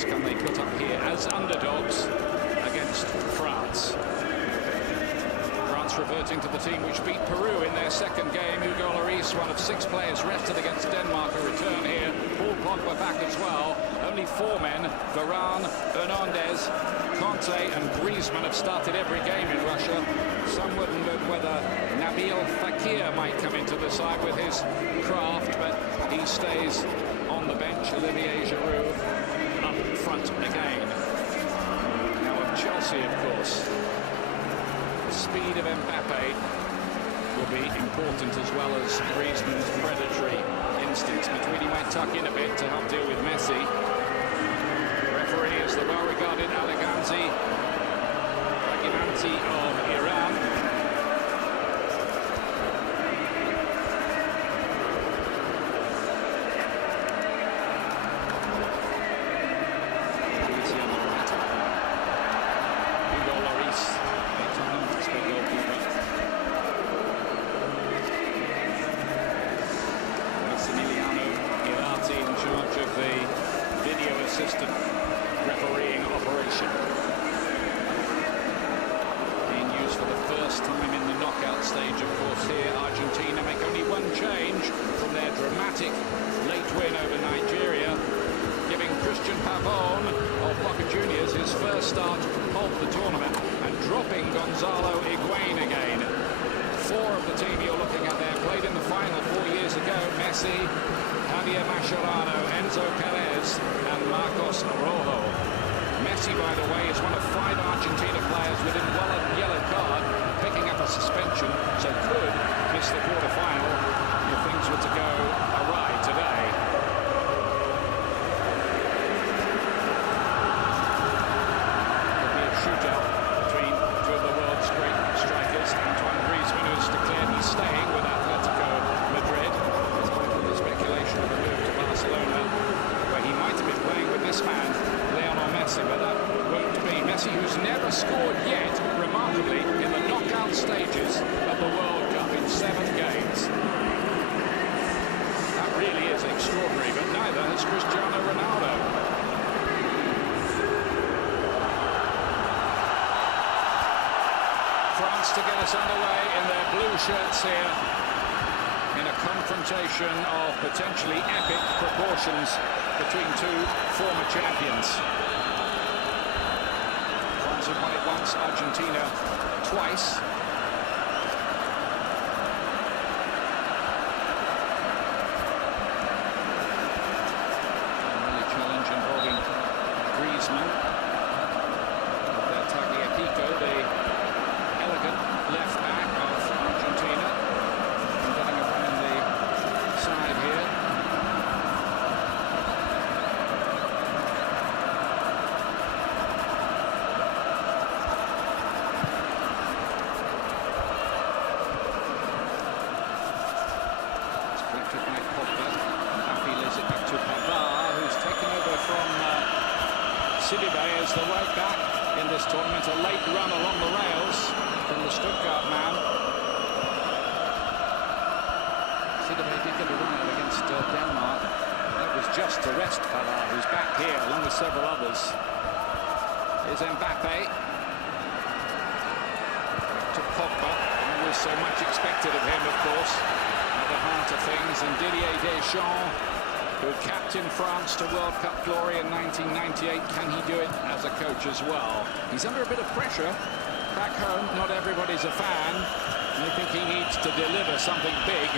chance can they put up here as underdogs against France. France reverting to the team which beat Peru in their second game. Hugo Lloris, one of 6 players rested against Denmark, a return here. Paul Pogba back as well. Only 4 men, Varane, Hernandez, Conte and Griezmann have started every game in Russia. Some wondered whether Nabil Fekir might come into the side with his craft, but he stays on the bench. Olivier Giroud up front again. Now of Chelsea, of course. The speed of Mbappe will be important, as well as Griezmann's predatory instincts. Matuidi might tuck in a bit to help deal with Messi. Referee is the well-regarded Alaganzi of Iran. Assistant refereeing operation. Being used for the first time in the knockout stage, of course, here. Argentina make only 1 change from their dramatic late win over Nigeria, giving Christian Pavón of Boca Juniors his first start of the tournament and dropping Gonzalo Higuain again. 4 of the team you're looking at there played in the final 4 years ago. Messi, Javier Mascherano, Enzo Perez and Marcos Rojo. Messi, by the way, is one of 5 Argentina players with a yellow card, picking up a suspension, so could miss the quarter-final if things were to go awry today. Could be a shootout between 2 of the world's great strikers. Antoine Griezmann, who's declared he's staying with Atletico Madrid. There's speculation of a move to Barcelona, where he might have been playing with this man, Lionel Messi, but that won't be. Messi, who's never scored yet, remarkably, in the knockout stages of the World Cup in 7 games. That really is extraordinary, but neither has Cristiano Ronaldo. France to get us underway in their blue shirts here, in a confrontation of potentially epic proportions between 2 former champions. France have won it once, Argentina twice. An early challenge involving Griezmann. Their Tagliafico, the elegant left back of Argentina. Side here. It's collected by Pogba. Mbappe lays it back to Pavard, who's taken over from Sidibe as the right back in this tournament. A late run along the rails from the Stuttgart man. Sidibe did get a run out against Denmark. That was just to rest Pavard, who's back here along with several others. Here's Mbappe. To Pogba. There was so much expected of him, of course, at the heart of things. And Didier Deschamps, who captained France to World Cup glory in 1998. Can he do it as a coach as well? He's under a bit of pressure. Back home, not everybody's a fan. And they think he needs to deliver something big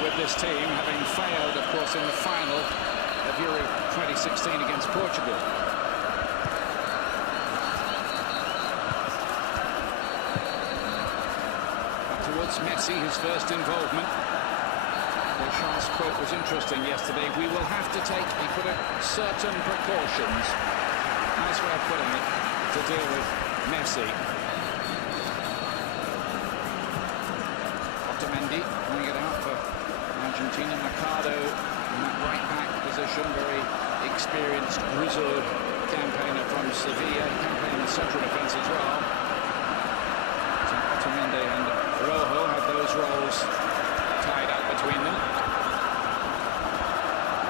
with this team, having failed, of course, in the final of Euro 2016 against Portugal. Towards Messi, his first involvement. Deschamps' quote was interesting yesterday. We will have to take, he put it, certain precautions. Nice way of putting it, to deal with Messi. Otamendi pulling it out for Argentina. Mercado in that right-back position, very experienced, grizzled campaigner from Sevilla. He can play in the central defence as well. So Otamendi and Rojo have those roles tied up between them.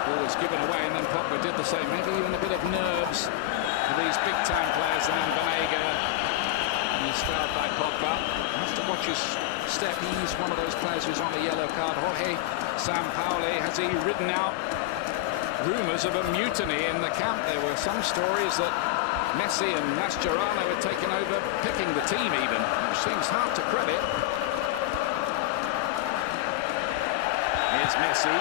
Ball was given away, and then Pogba did the same. Maybe even a bit of nerves for these big-time players, and then Banega. And he's fouled by Pogba. He has to watch his step. He's one of those players who's on a yellow card. Jorge Sampaoli, has he ridden out rumours of a mutiny in the camp? There were some stories that Messi and Mascherano had taken over picking the team even, which seems hard to credit. Here's Messi.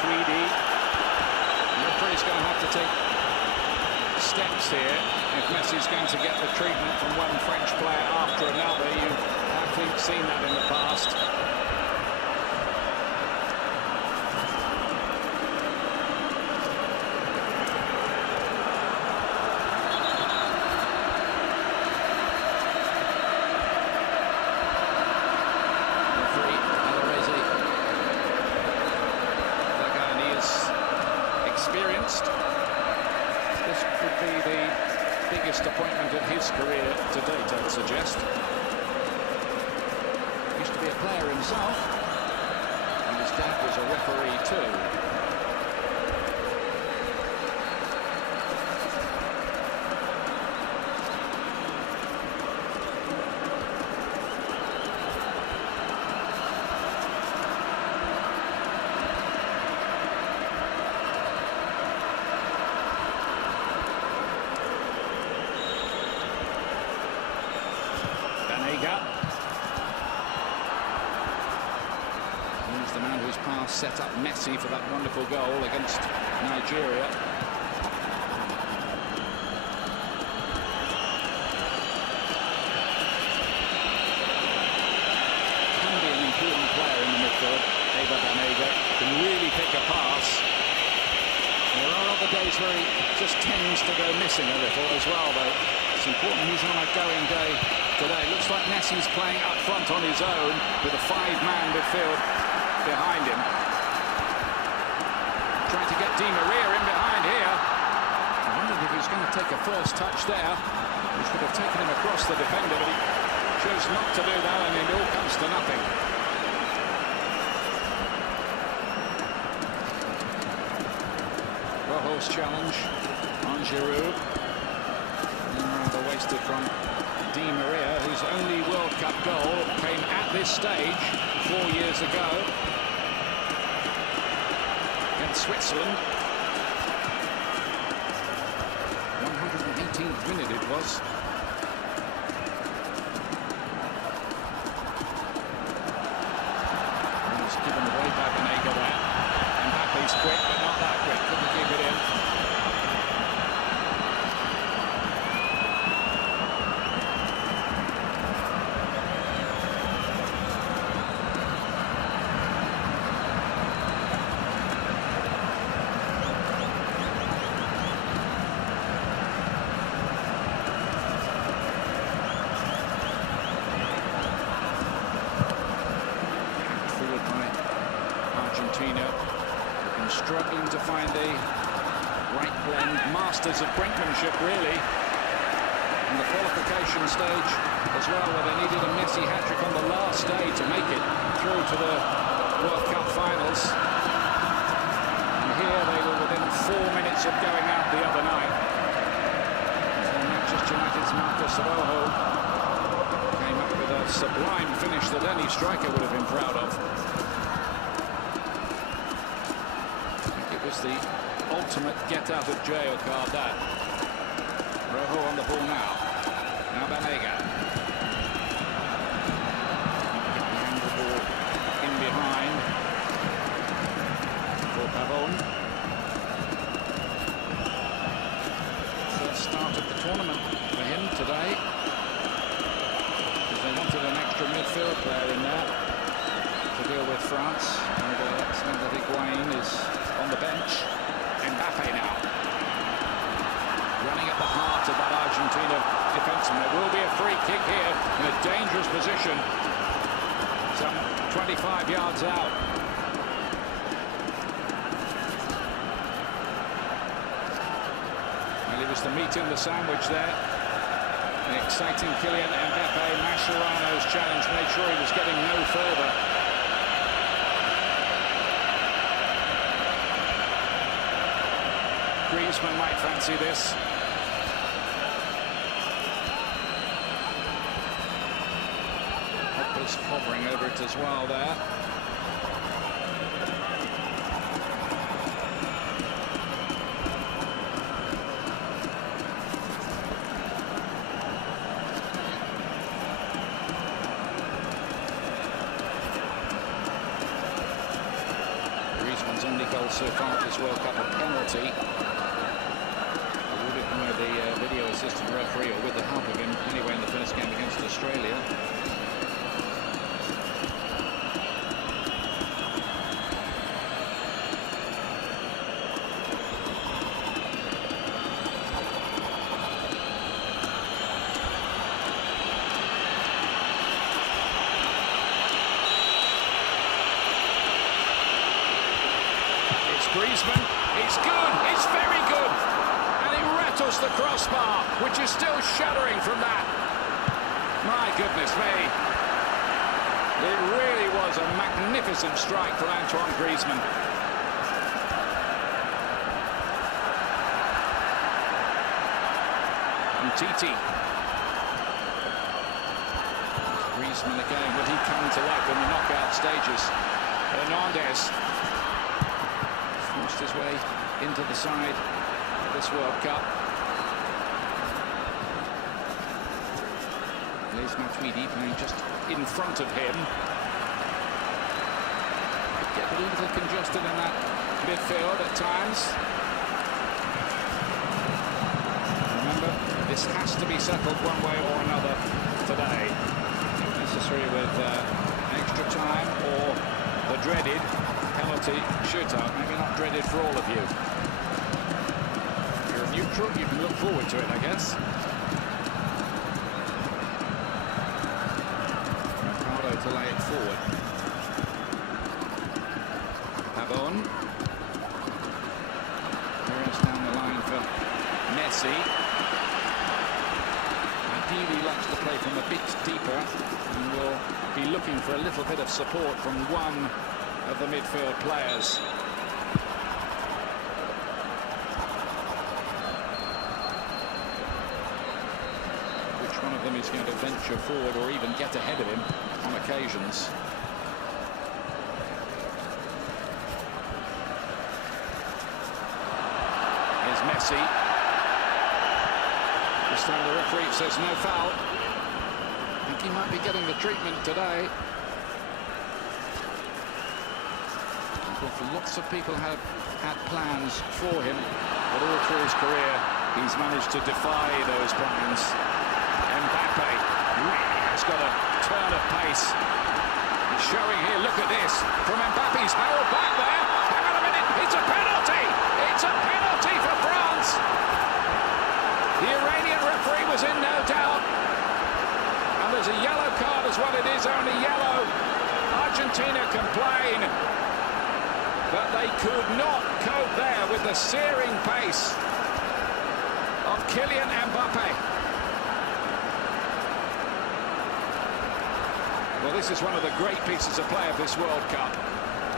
Tweedy. The referee's going to have to take steps here if Messi's going to get the treatment from one French player after another. You have, I think, seen that in the past. This could be the biggest appointment of his career to date, I'd suggest. Used to be a player himself, and his dad was a referee too. He's the man whose pass set up Messi for that wonderful goal against Nigeria. Can be an important player in the midfield. Eva Banega can really pick a pass. There are other days where he just tends to go missing a little as well, though. It's important he's on a going day today. Looks like Messi's playing up front on his own with a five-man midfield behind him. Trying to get Di Maria in behind here. I wondered if he was going to take a first touch there, which would have taken him across the defender, but he chose not to do that, and it all comes to nothing. Rojo's challenge on Giroud. Rather wasted from Di Maria, whose only World Cup goal came at this stage 4 years ago against Switzerland. 118th minute it was. It was given away by Banega there. Mbappe's quick, but not that quick. Couldn't keep it in. Argentina have been struggling to find the right blend. Masters of brinkmanship, really, in the qualification stage as well, where they needed a Messi hat-trick on the last day to make it through to the World Cup finals. And here they were within 4 minutes of going out the other night. So Manchester United's Marcos Rojo came up with a sublime finish that any striker would have been proud of. The ultimate get-out-of-jail card, that. Rojo on the ball now. Now Banega. Behind the ball, in behind. For Pavon. First start of the tournament for him today. Because they wanted an extra midfield player in there to deal with France. And that's meant that Higuain is on the bench. Mbappe now running at the heart of that Argentina defence, and there will be a free kick here in a dangerous position, some 25 yards out. Well, it was the meat in the sandwich there. The exciting Kylian Mbappe. Mascherano's challenge made sure he was getting no further. Griezmann might fancy this. Hopper's hovering over it as well there. Griezmann's only goal so far at this World Cup, a penalty. Awarded by the video assistant referee, or with the help of him, anyway, in the first game against Australia. Griezmann, it's good, it's very good, and he rattles the crossbar, which is still shuddering from that. My goodness me. It really was a magnificent strike from Antoine Griezmann. And Titi. Griezmann again, will he come to life in the knockout stages? Hernandez forced his way into the side of this World Cup. Blaise Matuidi playing just in front of him. Get a little congested in that midfield at times. Remember, this has to be settled one way or another today. Necessary with extra time or the dreaded penalty shootout. Maybe not dreaded for all of you. If you're a neutral, you can look forward to it, I guess. Ricardo to lay it forward. Pavon. Perez down the line for Messi. Ideally likes to play from a bit deeper and will be looking for a little bit of support from one of the midfield players. Which one of them is going to venture forward or even get ahead of him on occasions? Here's Messi. This time the referee says no foul. I think he might be getting the treatment today. Lots of people have had plans for him, but all through his career he's managed to defy those plans. Mbappe really has got a turn of pace. He's showing here, look at this, from Mbappe's held back there. Hang on a minute, it's a penalty! It's a penalty for France! The Iranian referee was in no doubt. And there's a yellow card as well, it is only yellow. Argentina complain. But they could not cope there with the searing pace of Kylian Mbappe. Well, this is one of the great pieces of play of this World Cup.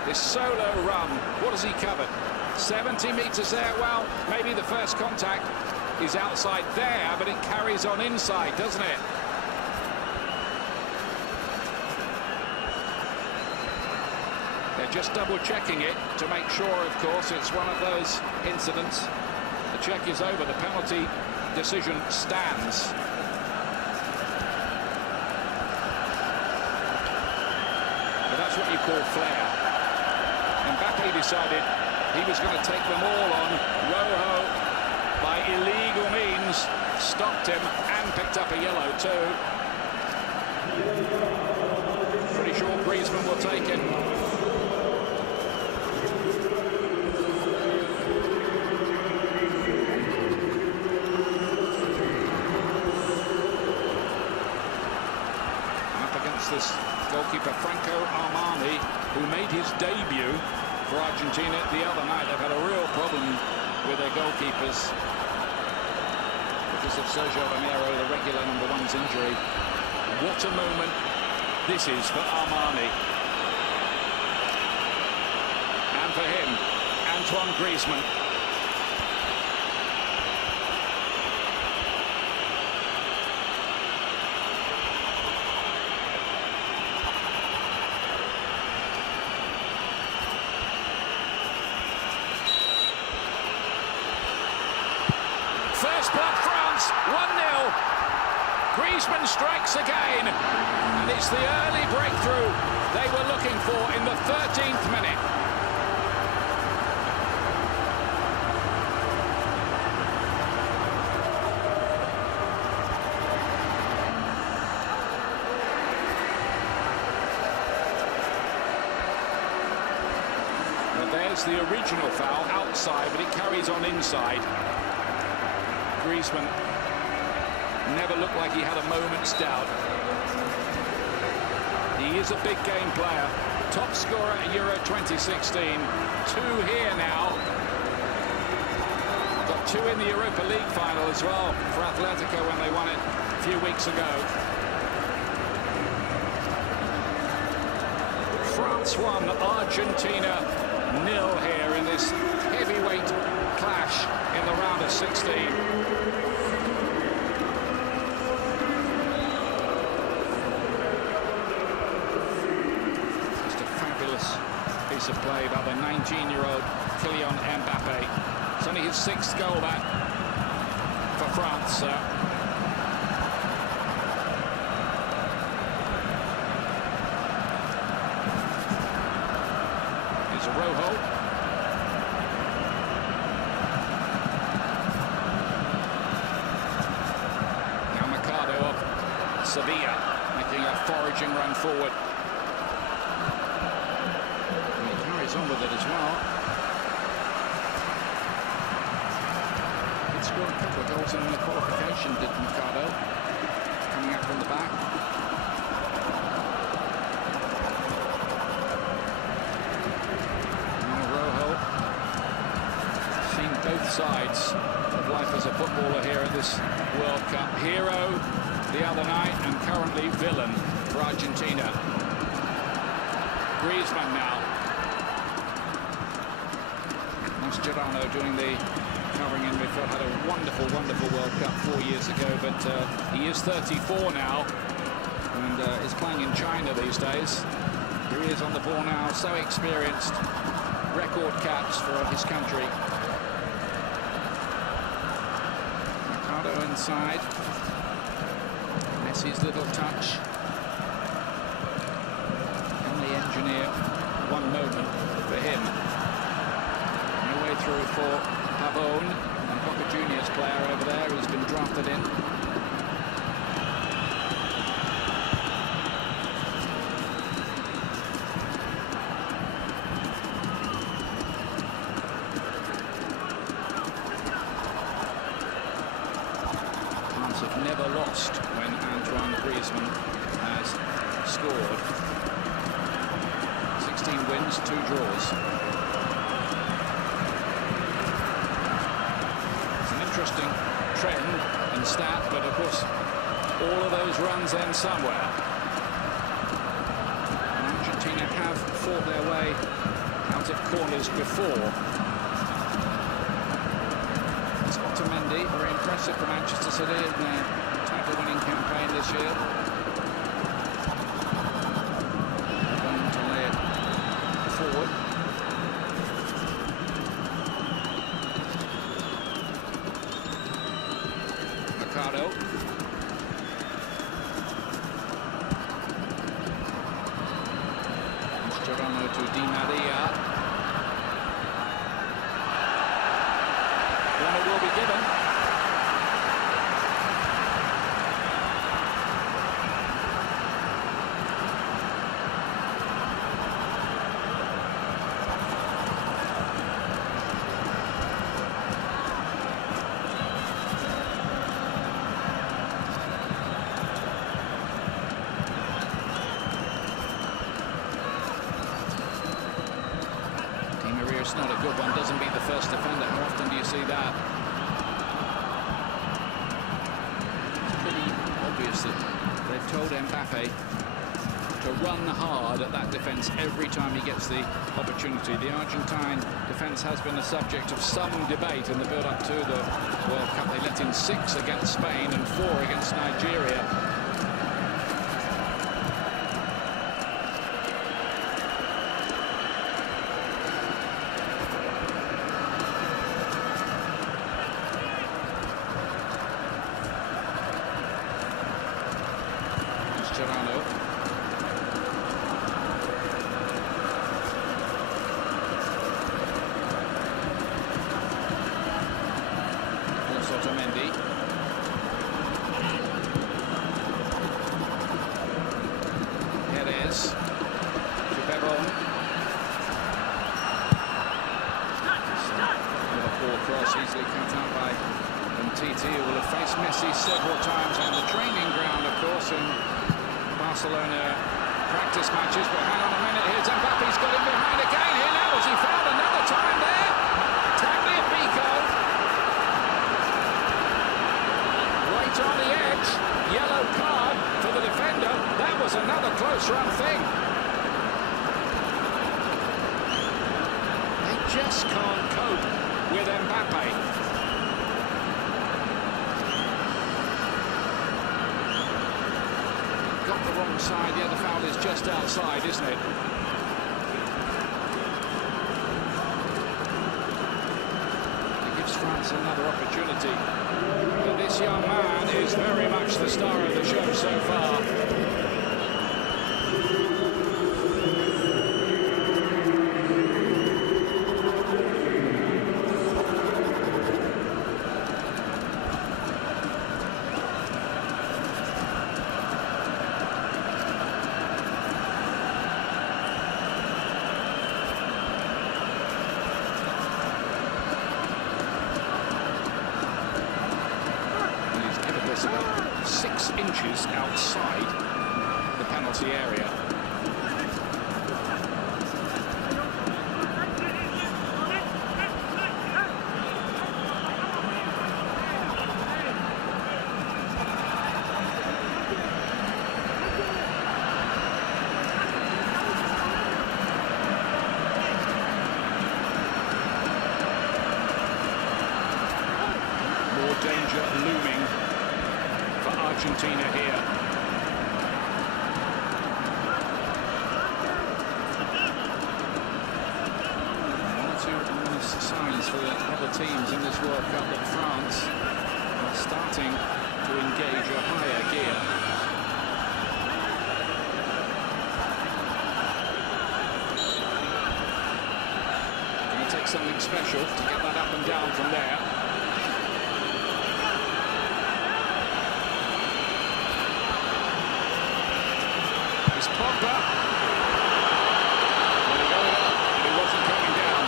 This solo run, what has he covered? 70 metres there, well, maybe the first contact is outside there, but it carries on inside, doesn't it? They're just double-checking it to make sure, of course, it's one of those incidents. The check is over. The penalty decision stands. But that's what you call flair. Mbappe decided he was going to take them all on. Rojo, by illegal means, stopped him and picked up a yellow too. Pretty sure Griezmann will take it. This goalkeeper Franco Armani, who made his debut for Argentina the other night. They've had a real problem with their goalkeepers because of Sergio Romero, the regular #1's injury. What a moment this is for Armani. And for him, Antoine Griezmann. First blood, France, 1-0. Griezmann strikes again, and it's the early breakthrough they were looking for in the 13th minute. There's the original foul outside, but it carries on inside. Griezmann never looked like he had a moment's doubt. He is a big game player. Top scorer at Euro 2016. 2 here now. Got 2 in the Europa League final as well for Atletico when they won it a few weeks ago. France 1, Argentina 0 here in this heavyweight clash in the round of 16. Just a fabulous piece of play by the 19-year-old Kylian Mbappe. It's only his 6th goal that for France. Rojo. Now Mercado of Sevilla making a foraging run forward. And he carries on with it as well. He scored a couple of goals in the qualification, did Mercado. Coming up from the back. Both sides of life as a footballer here at this World Cup. Hero the other night and currently villain for Argentina. Griezmann now. Mascherano doing the covering in midfield. Had a wonderful, wonderful World Cup 4 years ago, but he is 34 now and is playing in China these days. Here he is on the ball now, so experienced. Record caps for his country. Inside. Messi's little touch. Can they engineer one moment for him? No way through for Pavone, and Boca Juniors player over there who's been drafted in. Have never lost when Antoine Griezmann has scored. 16 wins, 2 draws. It's an interesting trend and stat, but of course all of those runs end somewhere. And Argentina have fought their way out of corners before. Mendy, very impressive for Manchester City in their title-winning campaign this year. Going to lay it forward. Mercado. Mascherano to Di Maria. Will be given. Di Maria's not a good one, doesn't beat the first defender. How often do you see that? They've told Mbappe to run hard at that defence every time he gets the opportunity. The Argentine defence has been the subject of some debate in the build-up to the World Cup. They let in 6 against Spain and 4 against Nigeria. course, easily cut out by TT, who will have faced Messi several times on the training ground, of course, in Barcelona practice matches. But hang on a minute, here's Mbappe's got him behind again. Here now, has he found another time there? Tagliafico. Right on the edge. Yellow card for the defender. That was another close run thing. They just can't cope with Mbappe. Got the wrong side. Yeah, the foul is just outside, isn't it? It gives France another opportunity. But this young man is very much the star of the show so far. About 6 inches outside the penalty area. More danger looming for Argentina here. One or two honest signs for the other teams in this World Cup that France are starting to engage a higher gear. Going to take something special to get that up and down from there. Pogba. There we go. He wasn't coming down.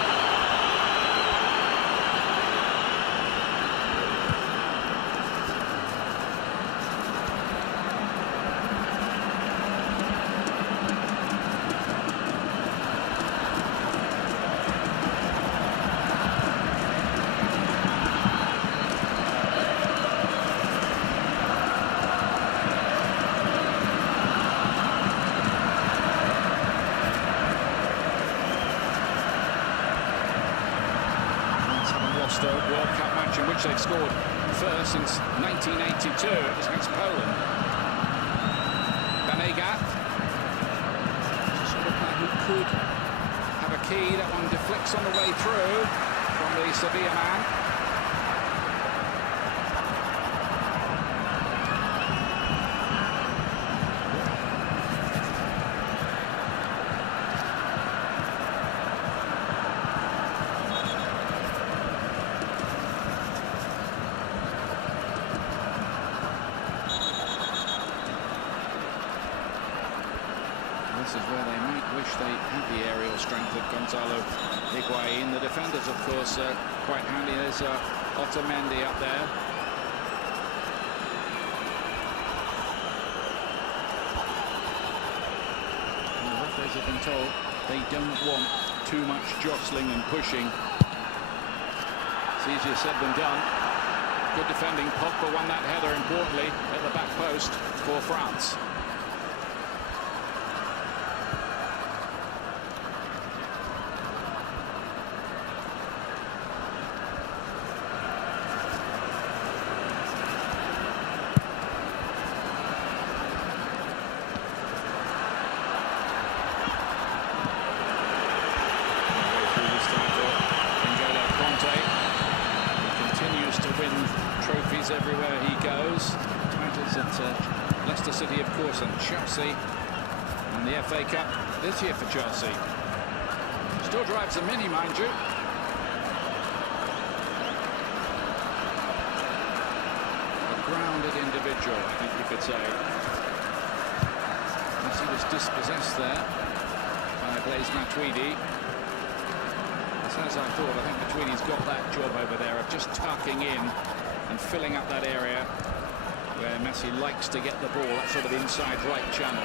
A World Cup match in which they've scored first since 1982. It was against Poland. Banega, sort of player who could have a key. That one deflects on the way through from the Sevilla man. This is where they might wish they had the aerial strength of Gonzalo Higuain. The defenders, of course, quite handy. There's Otamendi up there. And the referees have been told they don't want too much jostling and pushing. It's easier said than done. Good defending. Pogba won that header, importantly, at the back post for France. Trophies everywhere he goes. Titles at Leicester City, of course, and Chelsea, and the FA Cup this year for Chelsea. Still drives a Mini, mind you. A grounded individual, I think you could say. Messi was dispossessed there by Blaise Matuidi. As as I thought. I think Matuidi's got that job over there of just tucking in and filling up that area where Messi likes to get the ball, that sort of inside right channel.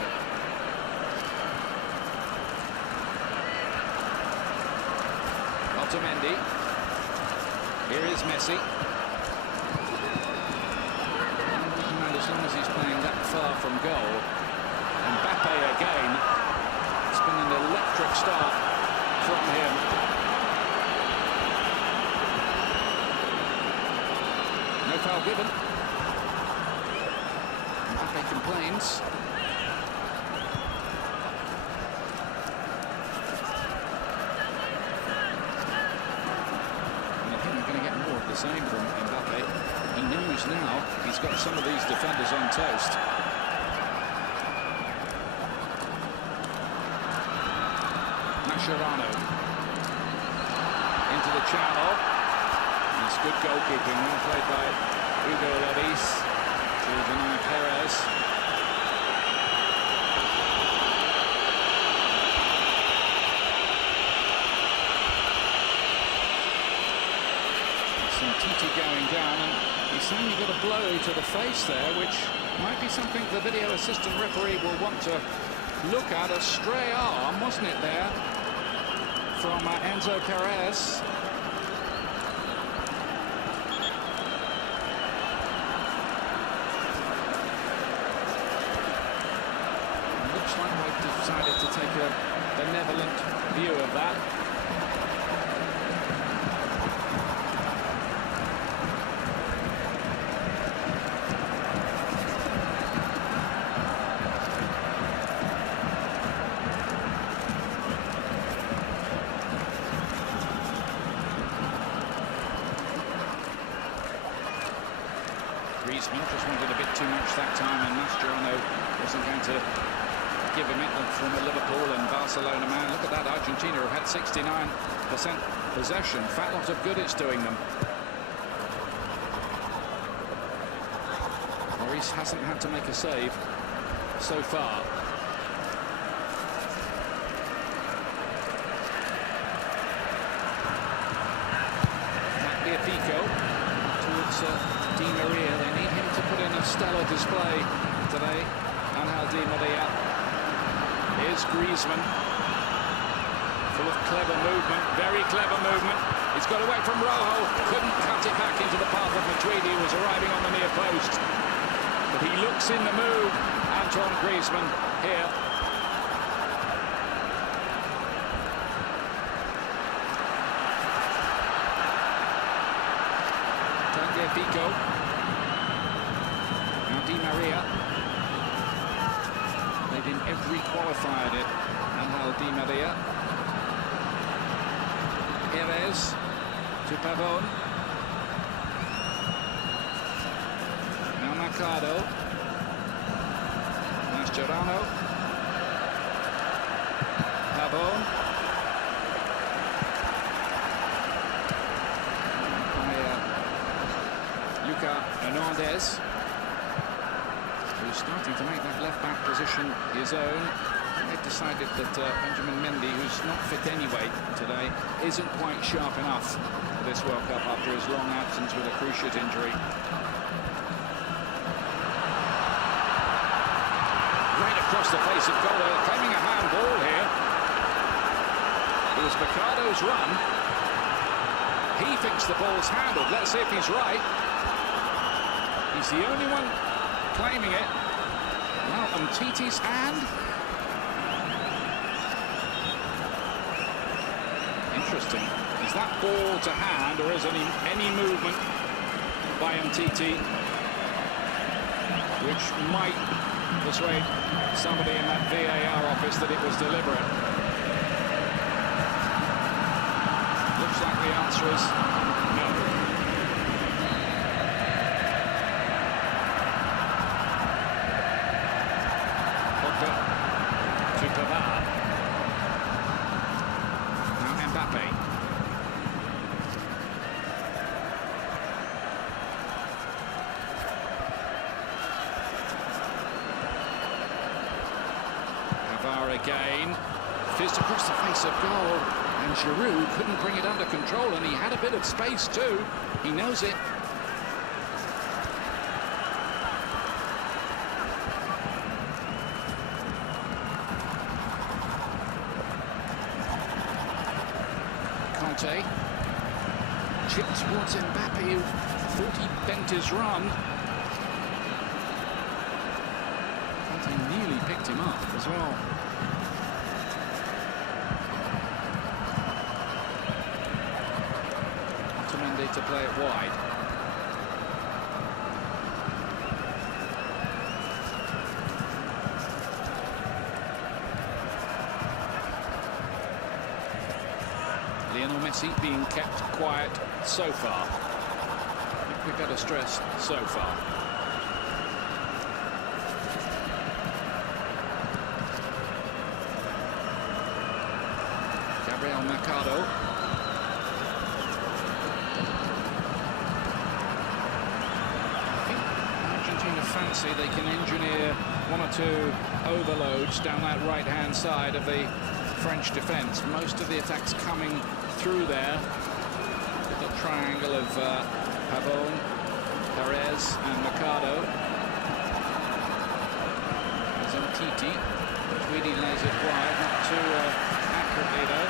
Otamendi. Here is Messi. As long as he's playing that far from goal. Mbappe again. It's been an electric start from him. No foul given. Mbappe complains. And I think we're going to get more of the same from Mbappe. He knows now he's got some of these defenders on toast. Mascherano into the channel. It's good goalkeeping, well played by Hugo Lloris to Janine Perez. Some Titi going down, and he's saying he got a blow to the face there, which might be something the video assistant referee will want to look at. A stray arm, wasn't it, there, from Enzo Perez. Looks like they've decided to take a benevolent view of that. Griezmann just wanted a bit too much that time, and Mascherano wasn't going to give him it. From a Liverpool and Barcelona man. Look at that, Argentina have had 69% possession. Fat lot of good it's doing them. Lloris hasn't had to make a save so far. Pico towards Di Maria. They need him to put in a stellar display today. Angel Di Maria. Here's Griezmann. Full of clever movement, very clever movement. He's got away from Rojo. Couldn't cut it back into the path of Matuidi, who was arriving on the near post. But he looks in the move, Antoine Griezmann, here. Pico. Now Di Maria. Played in every qualifier, did Angel Di Maria. Perez to Pavone. Now Mercado. Mascherano. Pavone. Hernandez, who's starting to make that left-back position his own. They've decided that Benjamin Mendy, who's not fit anyway today, isn't quite sharp enough for this World Cup after his long absence with a cruciate injury. Right across the face of goal, claiming a handball here. It was Mercado's run. He thinks the ball's handled. Let's see if he's right. He's the only one claiming it. Well, Umtiti's hand. Interesting. Is that ball to hand, or is any movement by Umtiti which might persuade somebody in that VAR office that it was deliberate? Looks like the answer is no. To Pavard. Now Mbappe. Pavard again. Fizzed across the face of goal. And Giroud couldn't bring it under control, and he had a bit of space too. He knows it. Conte. Chip towards Mbappe, who thought he bent his run. Conte nearly picked him up as well. To play it wide. Lionel Messi being kept quiet so far. I think we've got to stress so far. Gabriel Mercado. Fancy they can engineer one or two overloads down that right-hand side of the French defence. Most of the attacks coming through there. The triangle of Pavon, Perez, and Mercado. There's Umtiti. Tweedy lays it wide, not too accurately though.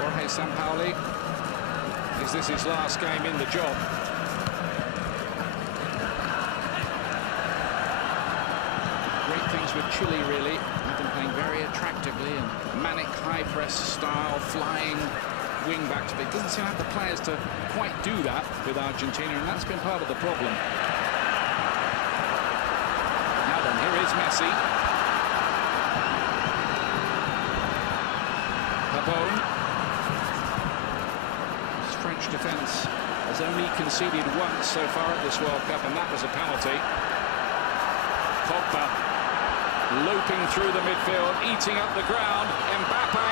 Jorge Sampaoli. Is this his last game in the job? With Chile, really, they've been playing very attractively and manic high-press style, flying wing-backs, but it doesn't seem to have the players to quite do that with Argentina, and that's been part of the problem. Now then, here is Messi. Pavon. This French defence has only conceded once so far at this World Cup, and that was a penalty. Pogba. Looping through the midfield, eating up the ground. Mbappe.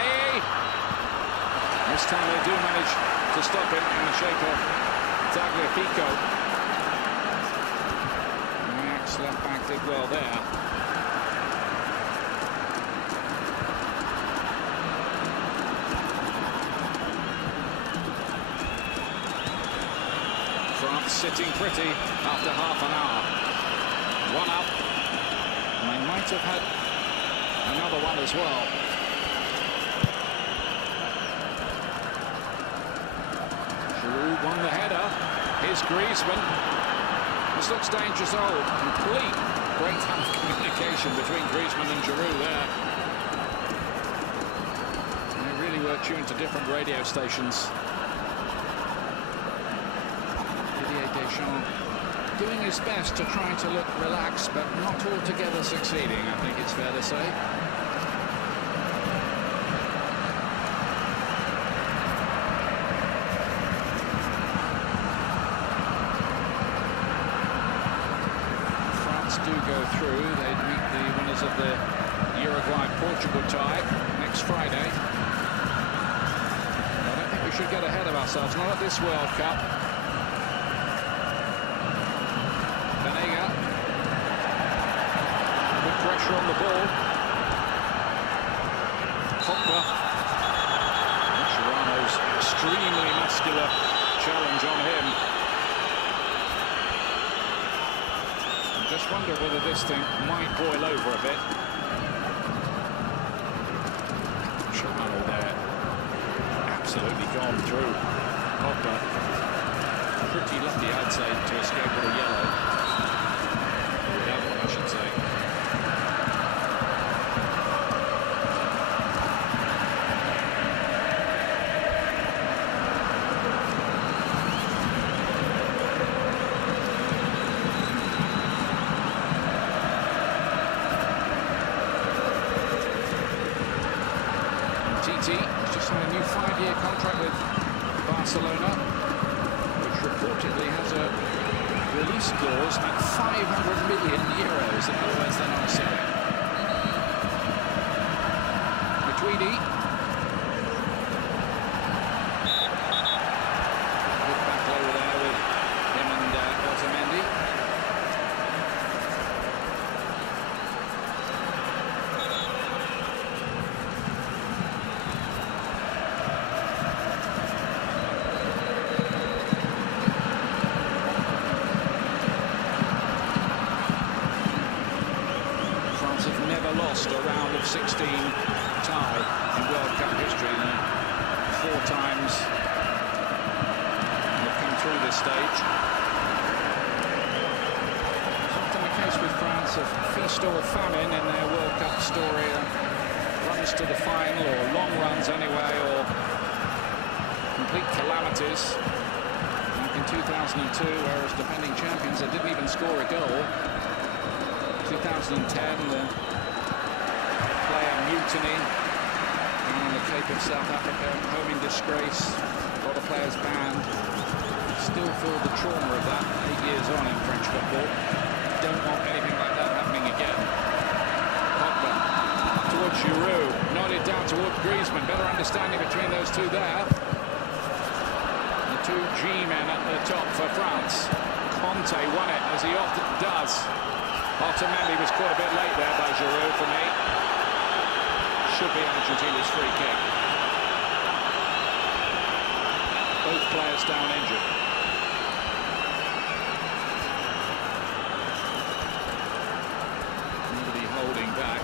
This time they do manage to stop him in the shape of Tagliafico. Ajax left back did well there. France sitting pretty after half an hour. 1 up. They might have had another one as well. Giroud won the header. Here's Griezmann. This looks dangerous. Oh, complete breakdown of communication between Griezmann and Giroud there. They really were tuned to different radio stations. Didier Deschamps doing his best to try to look relaxed, but not altogether succeeding, I think it's fair to say. France do go through. They'd meet the winners of the Uruguay-Portugal tie next Friday. I don't think we should get ahead of ourselves, not at this World Cup. Pressure on the ball. Pogba. Mascherano's extremely muscular challenge on him. I just wonder whether this thing might boil over a bit. Mascherano there. Absolutely gone through. Pogba. Pretty lucky, I'd say, to escape with a yellow. Without one, I should say. He's just signed a new 5-year contract with Barcelona, which reportedly has a release clause at €500 million. In other words, they're not selling. Matuidi. Good back over there with him and Otamendi. lost a round of 16 tie in World Cup history. And 4 times they've come through this stage. It's often the case with France of feast or famine in their World Cup story. Runs to the final, or long runs anyway, or complete calamities. Like in 2002, whereas defending champions, they didn't even score a goal. 2010, the player mutiny on the Cape of South Africa, home in disgrace, a lot of players banned. Still feel the trauma of that 8 years on in French football. Don't want anything like that happening again. Pogba towards Giroud, nodded down towards Griezmann. Better understanding between those two there. The two G-men at the top for France. Conte won it, as he often does. Otamendi was caught a bit late there by Giroud for me. Should be Argentina's free kick. Both players down injured. Nobody holding back.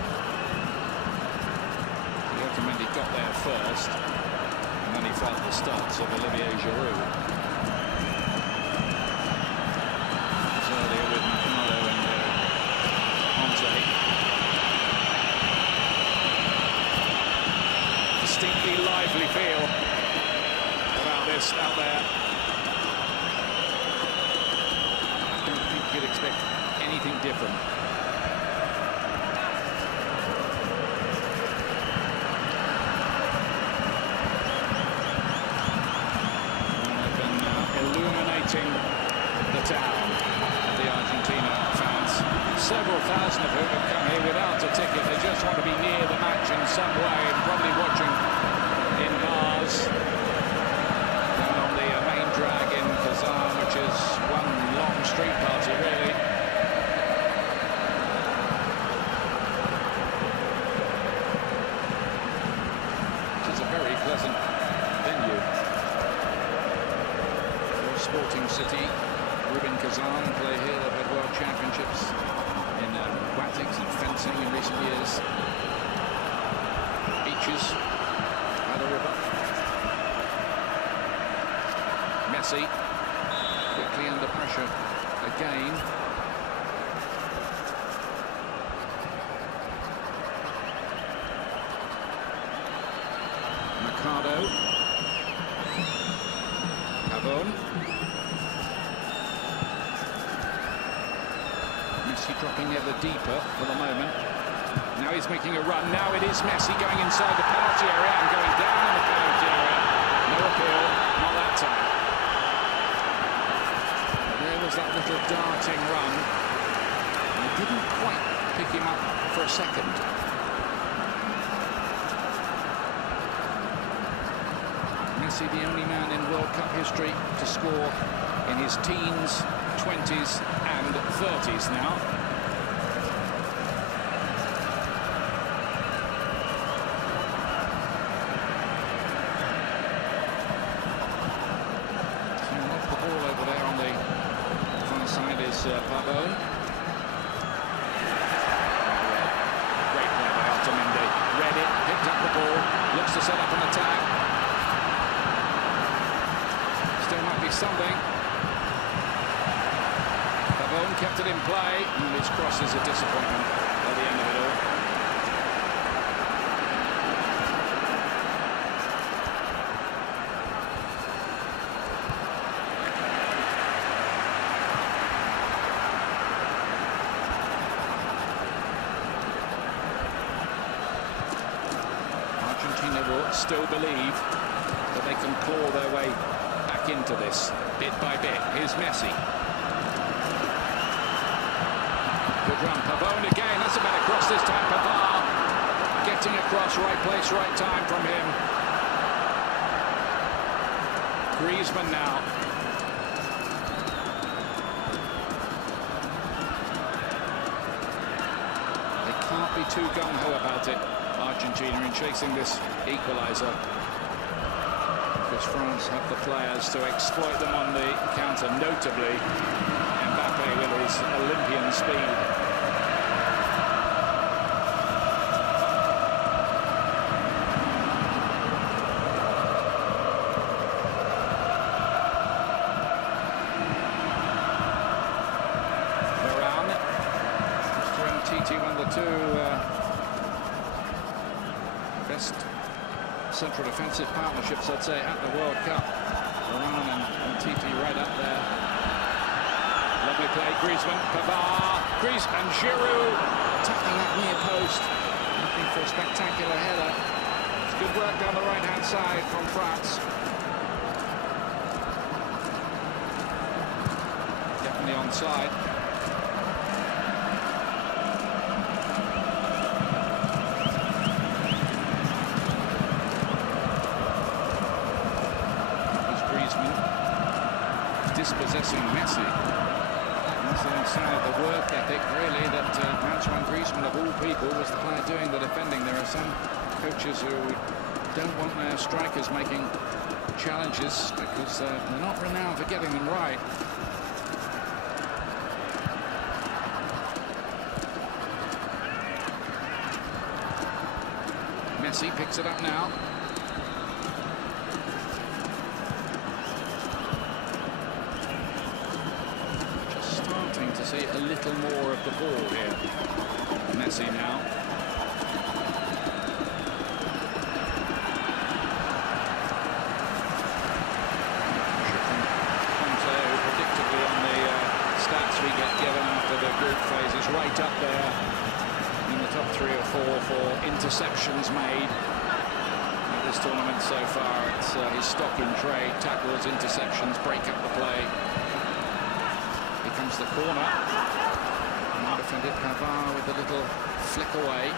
Otamendi got there first, and then he felt the starts of Olivier Giroud. It was earlier with Mercado and Conte. Distinctly lively feel about this out there. I don't think you'd expect anything different. The town of the Argentina fans, several thousand of whom have come here without a ticket. They just want to be near the match in some way, and probably watching in bars and on the main drag in Kazan, which is one long street party really. It is a very pleasant venue. Sporting City, Rubin Kazan play here. They've had world championships in aquatics and fencing in recent years. Beaches by the river. Messi quickly under pressure again. Mercado. Pavone. Messi dropping ever deeper for the moment. Now he's making a run. Now it is Messi going inside the penalty area and going down in the penalty area. No appeal, not that time. But there was that little darting run. He didn't quite pick him up for a second. Messi, the only man in World Cup history to score in his teens, 20s and 30s now. So off the ball over there on the far side is Pavone. Great play by Otamendi. Read it, picked up the ball, looks to set up an attack. Still might be something. Pavone kept it in play, and his cross is a disappointment at the end of it all. Argentina will still believe that they can claw their way back into this bit by bit. Here's Messi. Good run. Pavone again. That's a better cross this time. Pavard getting across. Right place, right time from him. Griezmann now. They can't be too gung-ho about it, Argentina, in chasing this equaliser. Because France have the players to exploit them on the counter, notably Mbappe with his Olympian speed. central defensive partnerships, I'd say, at the World Cup. Varane and Titi right up there. Lovely play, Griezmann, Pavard, Griezmann, and Giroud attacking that near post, looking for a spectacular header. It's good work down the right-hand side from France. Definitely onside. Dispossessing Messi. That's the sign of the work ethic, really, that Antoine Griezmann, of all people, was the player doing the defending. There are some coaches who don't want their strikers making challenges because they're not renowned for getting them right. Messi picks it up now. To see a little more of the ball here. Messi now. Conte, predictably on the stats we get given after the group phase, is right up there in the top 3 or 4 for interceptions made at this tournament so far. It's his stock in trade: tackles, interceptions, break up the play. Comes the corner. Now defended Pavard with a little flick away.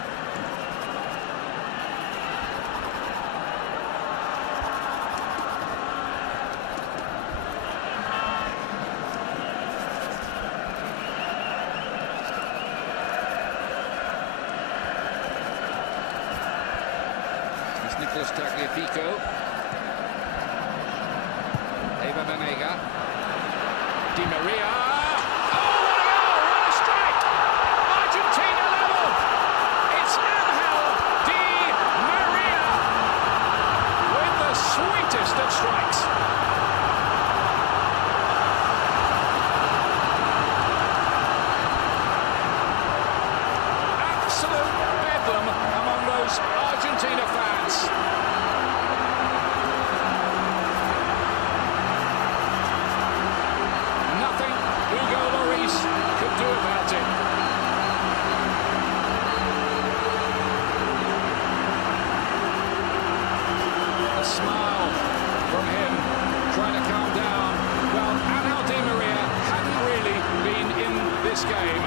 It's Nicolas Tagliafico. Eva Banega. Di Maria. That strikes. Absolute bedlam among those Argentina fans. Nothing Hugo Lloris could do about it. A smile from him, trying to calm down. Well, Angel Di Maria hadn't really been in this game.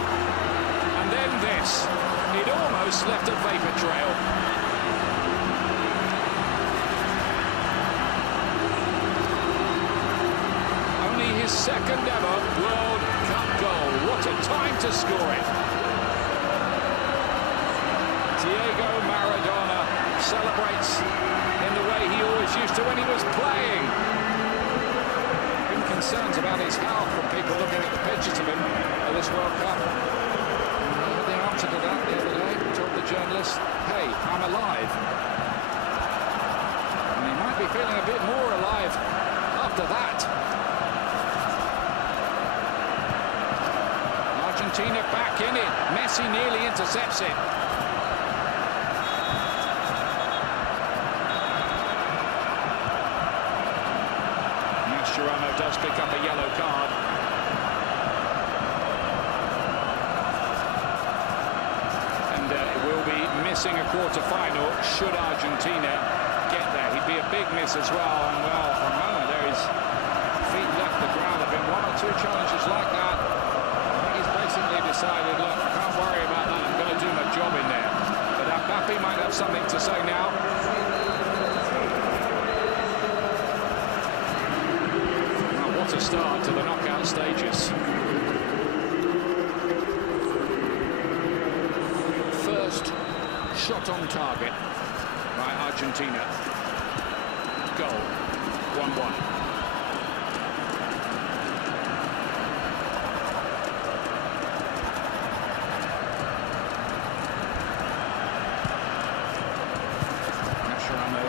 And then this. It almost left a vapor trail. Only his second ever World Cup goal. What a time to score it. Diego Maradona celebrates in the way he always used to when he was playing. Been concerns about his health from people looking at the pictures of him at this World Cup. The answer to that the other day, told the journalist, "Hey, I'm alive." And he might be feeling a bit more alive after that. Argentina back in it. Messi nearly intercepts it. Mascherano does pick up a yellow card. And will be missing a quarter-final should Argentina get there. He'd be a big miss as well. And well, for a moment there, his feet left the ground. There have been 1 or 2 challenges like that. I think he's basically decided, look, I can't worry about that. I'm going to do my job in there. But Mbappe might have something to say now. What a start to the knockout stages. First shot on target by Argentina. Goal. 1-1. Mascherano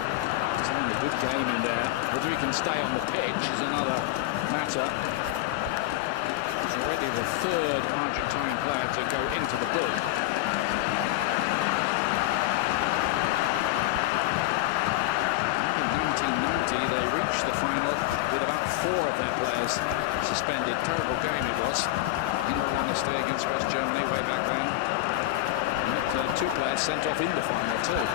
is having a good game in there. Whether he can stay on the pitch is another matter. He's already the 3rd Argentine player to go into the book. terrible game it was, in all honesty, against West Germany way back then. And 2 players sent off in the final too.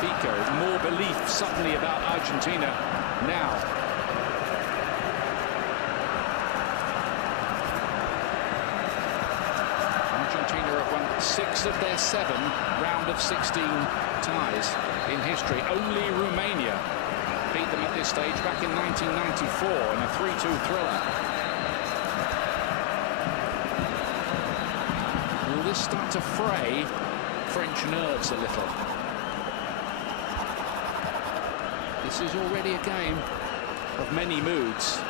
Fico, more belief suddenly about Argentina now. Argentina have won 6 of their 7 round of 16 ties in history. Only Romania beat them at this stage back in 1994 in a 3-2 thriller. Will this start to fray French nerves a little? This is already a game of many moods.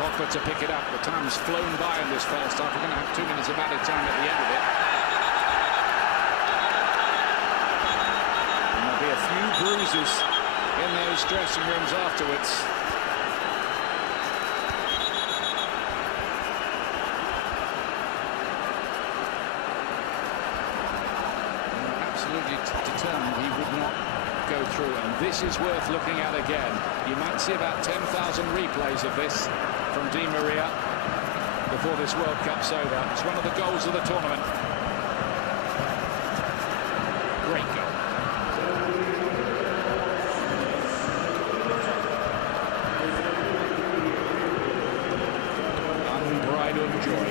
Pogba to pick it up. The time's flown by in this first half. We're going to have 2 minutes of added time at the end of it. And there'll be a few bruises in those dressing rooms afterwards. Determined he would not go through, and this is worth looking at again. You might see about 10,000 replays of this from Di Maria before this World Cup's over. It's one of the goals of the tournament. Great goal. Unbridled joy.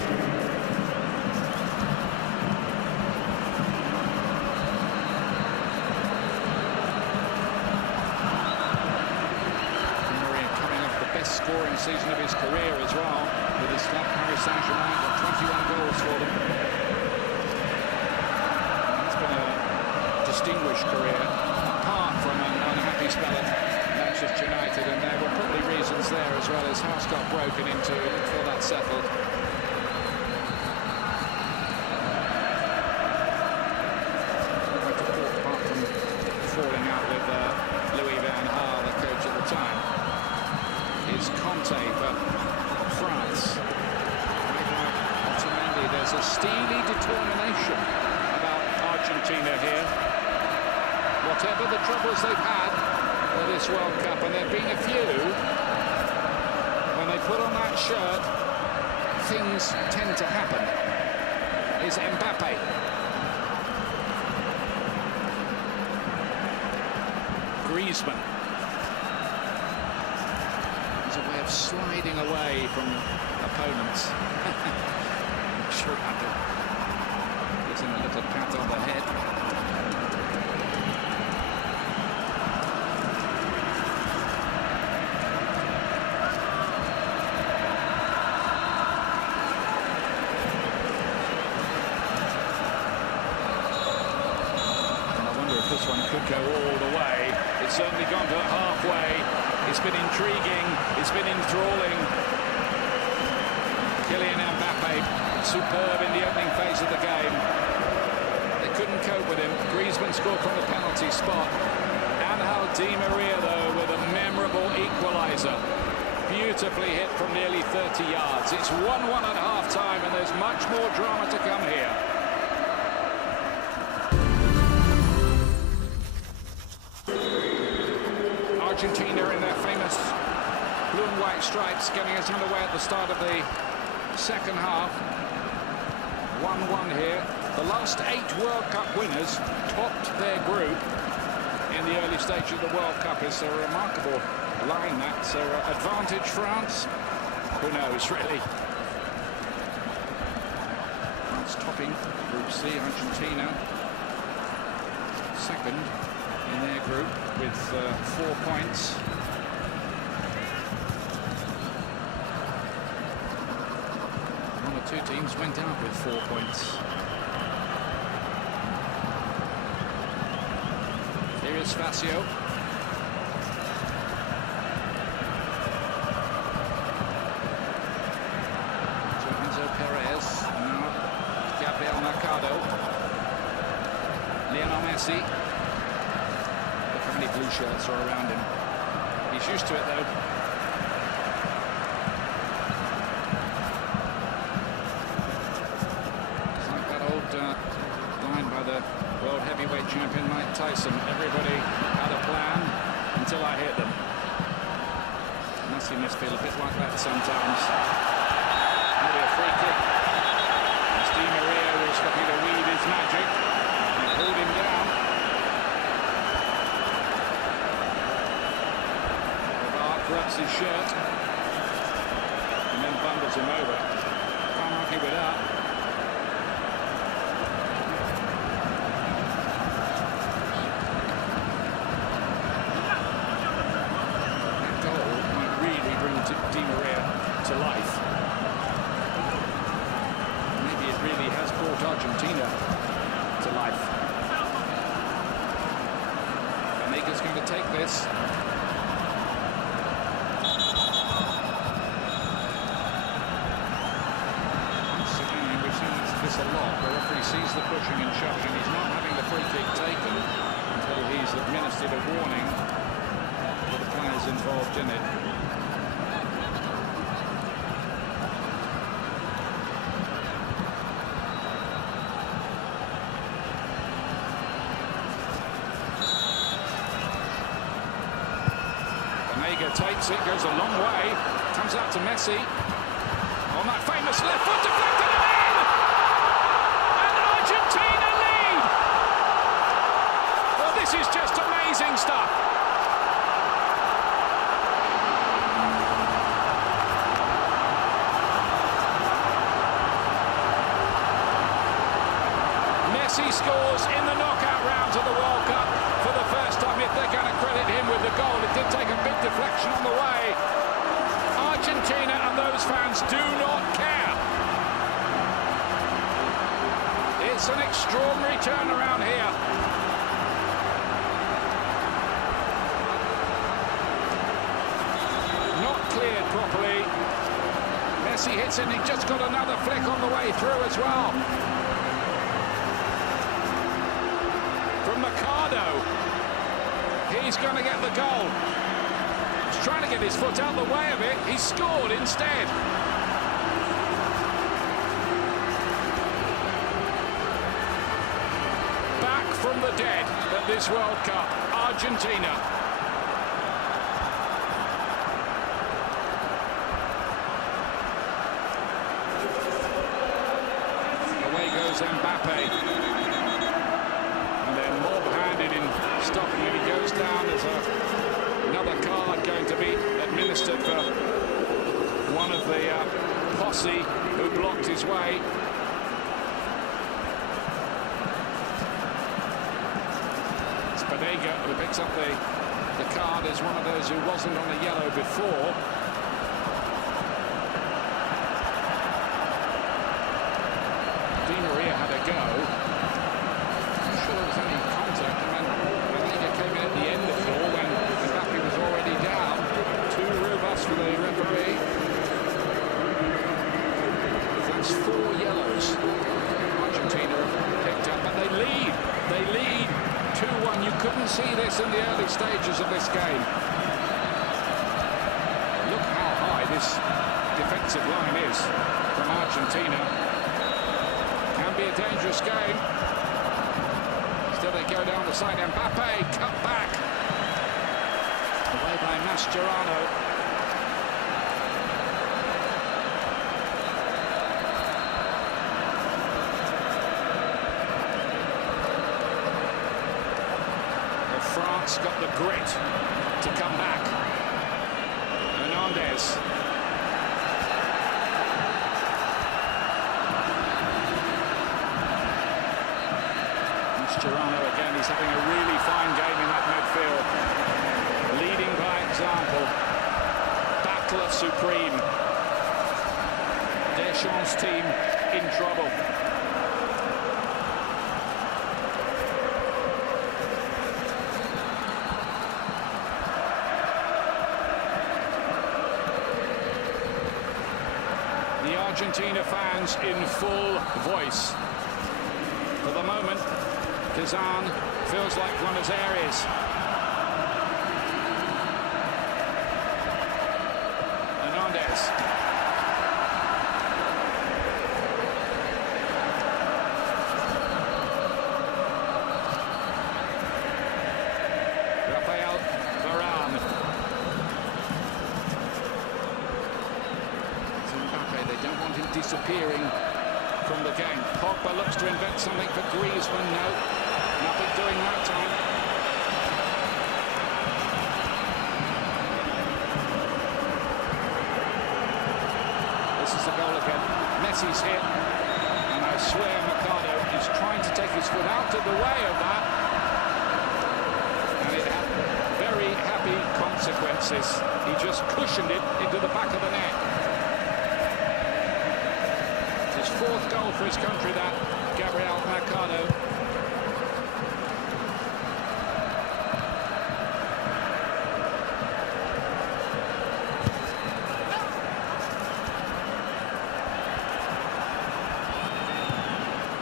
Scoring season of his career as well, with his club Paris Saint-Germain, got 21 goals for them. It's been a distinguished career, apart from an unhappy spell at Manchester United, and there were probably reasons there as well. His house got broken into before that settled. Apart from falling out with Louis van Gaal, the coach at the time, is Conte for France. There's a steely determination about Argentina here. Whatever the troubles they've had for this World Cup, and there have been a few, when they put on that shirt, things tend to happen. Is Mbappe. Griezmann. Sliding away from opponents. Sure, gives him a little pat on the head. And I wonder if this one could go all the way. It's certainly gone to halfway. It's been intriguing, it's been enthralling. Kylian Mbappe, superb in the opening phase of the game. They couldn't cope with him. Griezmann scored from the penalty spot. Angel Di Maria, though, with a memorable equaliser. Beautifully hit from nearly 30 yards. It's 1-1 at half-time, and there's much more drama to come here. Argentina in their famous blue and white stripes, getting us underway at the start of the second half. 1-1 here. The last 8 World Cup winners topped their group in the early stage of the World Cup. It's a remarkable line, that. So advantage France? Who knows, really? France topping Group C. Argentina second in their group with 4 points. One or 2 teams went out with 4 points. Here is Facio. Enzo Perez. Now Gabriel Mercado. Lionel Messi. Many blue shirts are around him. He's used to it, though. It's like that old line by the world champion Mike Tyson. Everybody had a plan until I hit them. Messi must feel a bit like that sometimes. Maybe a free kick. Di Maria was looking to weave his magic. He pulled him down. Bart grabs his shirt and then bundles him over. Can't argue with that. That goal might really bring Di Maria to life. Really has brought Argentina to life. Vanega's going to take this. Once again, we've seen this a lot. The referee sees the pushing and shoving. He's not having the free kick taken until he's administered a warning for the players involved in it. Takes it, goes a long way, comes out to Messi on that famous left foot, deflected and in! And Argentina lead! Well, this is just amazing stuff. Messi scores in the knockout rounds of the World Cup for the first time. If they're going to credit him with the goal, it did take a big deflection on the way. Argentina and those fans do not care. It's an extraordinary turnaround here. Not cleared properly. Messi hits it and he just got another flick on the way through as well. From Mercado. He's going to get the goal. He's trying to get his foot out the way of it. He scored instead. Back from the dead at this World Cup, Argentina. Away goes Mbappe. Stopping him, he goes down. There's another card going to be administered for one of the posse who blocked his way. It's Vanega who picks up the card as one of those who wasn't on the yellow before. Di Maria had a go. I'm sure there was any contact. Came in at the end of it all when Mbappe was already down. Too robust for the referee. That's 4 yellows Argentina have picked up, and they lead. They lead 2-1. You couldn't see this in the early stages of this game. Look how high this defensive line is from Argentina. Can be a dangerous game. Still they go down the side. Mbappe cut back. Away by Mascherano. Well, France got the grit to come back. Hernandez. Mascherano again, he's having a really fine game in that midfield. Leading by example. Battler supreme. Deschamps' team in trouble. The Argentina fans in full voice. For the moment, Kazan feels like Buenos Aires. Hernandez. disappearing from the game. Pogba looks to invent something for Griezmann. No, nothing doing that time. This is the goal again. Messi's hit, and I swear Mercado is trying to take his foot out of the way of that, and it had very happy consequences. He just cushioned it into the back of the net. It's his fourth goal for his country, that, Gabriel Mercado.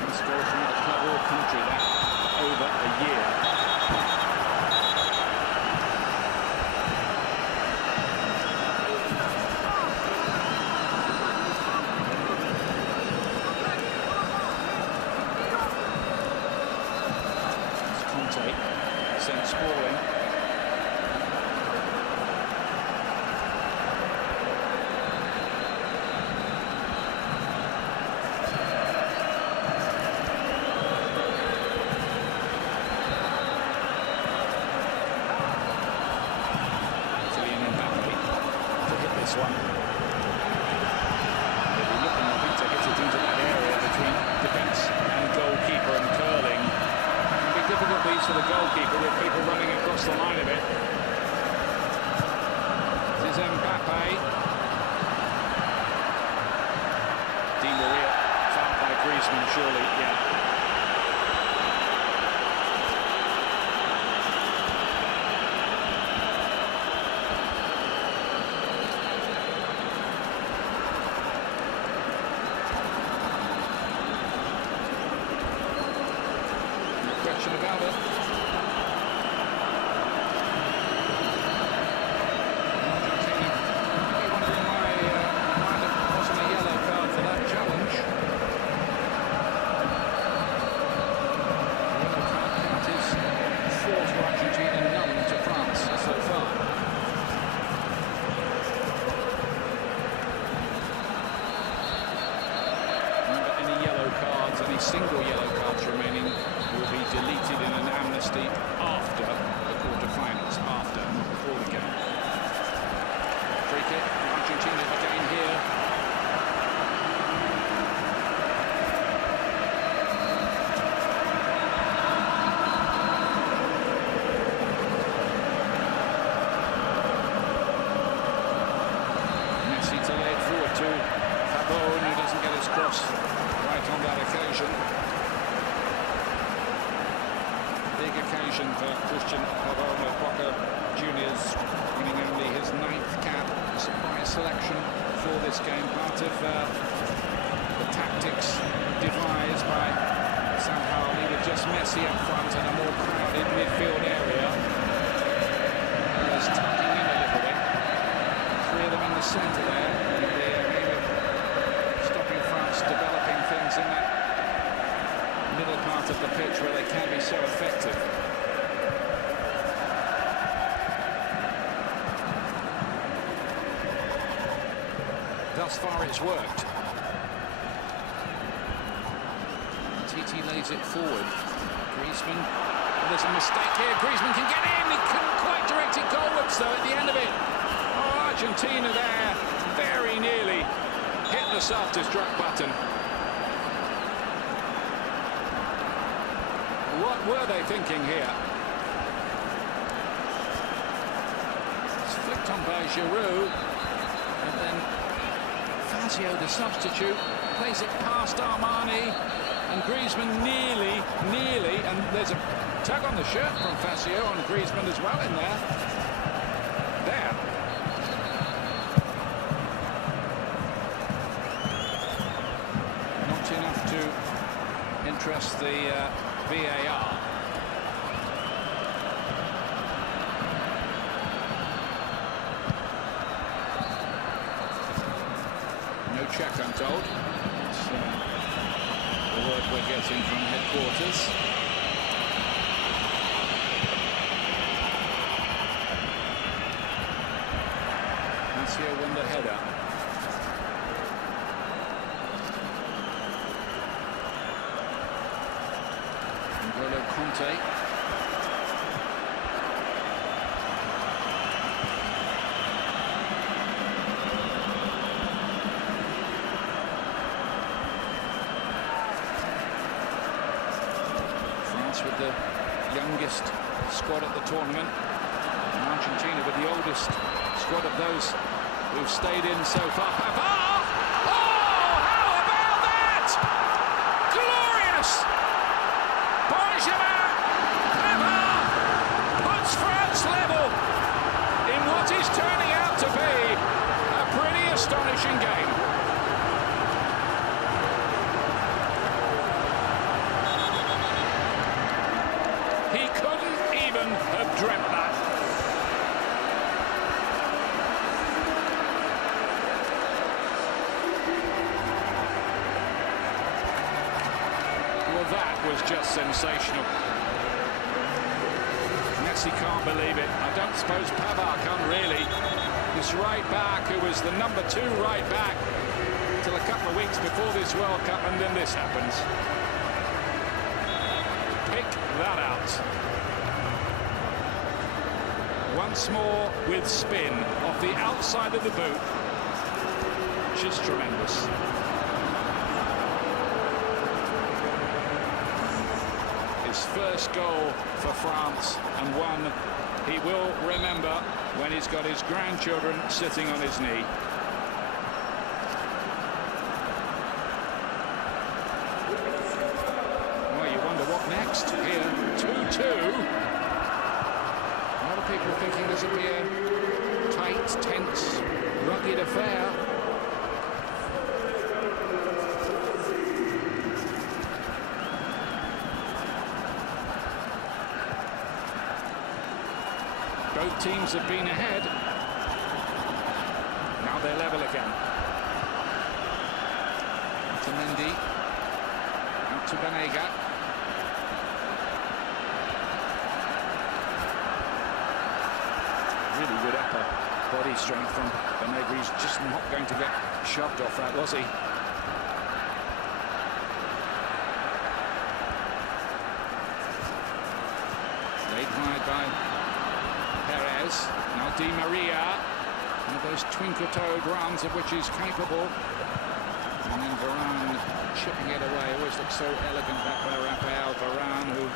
This goal from the club or country, that, over a year. Sent sprawling. Kylian Mbappe to hit this one. They'll be looking, I think, to hit it into that area between defence and goalkeeper and curling. Difficulties for the goalkeeper with people running across the line of it. This is Mbappe. Di Maria fouled by Griezmann, surely, yeah. About it. Argentina, maybe wondering why there wasn't a yellow card for that challenge. The yellow card count is 4 to Argentina, none to France so far. Remember, any yellow cards, any single yellow cards remaining will be deleted in an amnesty after the quarter-finals, after, not before the game. Free kick, Argentina again here. Messi to lay it forward to Pavone, who doesn't get his cross right on that occasion. Big occasion for Christian Pavone of Boca Juniors, winning only his 9th cap. A surprise selection for this game, part of the tactics devised by Sampaoli, with just Messi up front and a more crowded midfield area. Just tucking in a little bit. 3 of them in the centre there, and the aim of stopping France developing things in that middle part of the pitch where they can be so effective. Thus far it's worked. Titi lays it forward. Griezmann, well, there's a mistake here. Griezmann can get in. He couldn't quite direct it goalwards though at the end of it. Oh, Argentina there very nearly hit the self-destruct button. What were they thinking here? It's flicked on by Giroud, and then Fazio, the substitute, plays it past Armani, and Griezmann nearly, and there's a tug on the shirt from Fazio on Griezmann as well in there. There. Not enough to interest the VAR. No check, I'm told. That's the word we're getting from headquarters. Lazio win the header. Conte. France with the youngest squad at the tournament, and Argentina with the oldest squad of those who've stayed in so far. Pavard! Oh, how about that? Glorious! Benjamin Pavard puts France level in what is turning out to be a pretty astonishing game. He couldn't even have dreamt that. Well, that was just sensational. Messi can't believe it. I don't suppose Pavard can really. This right back, who was the number 2 right back till a couple of weeks before this World Cup, and then this happens. Pick that out. Once more with spin off the outside of the boot. Just tremendous. His first goal for France, and one he will remember when he's got his grandchildren sitting on his knee. Well, you wonder what next here. 2-2. A lot of people thinking this will be a tight, tense, rugged affair. Both teams have been ahead. Now they're level again. To Mendy. Out to Banega. Really good upper body strength from Banega. He's just not going to get shoved off that, was he? Laid wide by Perez. Now Di Maria. One of those twinkle-toed runs of which he's capable. And then Varane chipping it away. Always looks so elegant back by Rafael Varane, who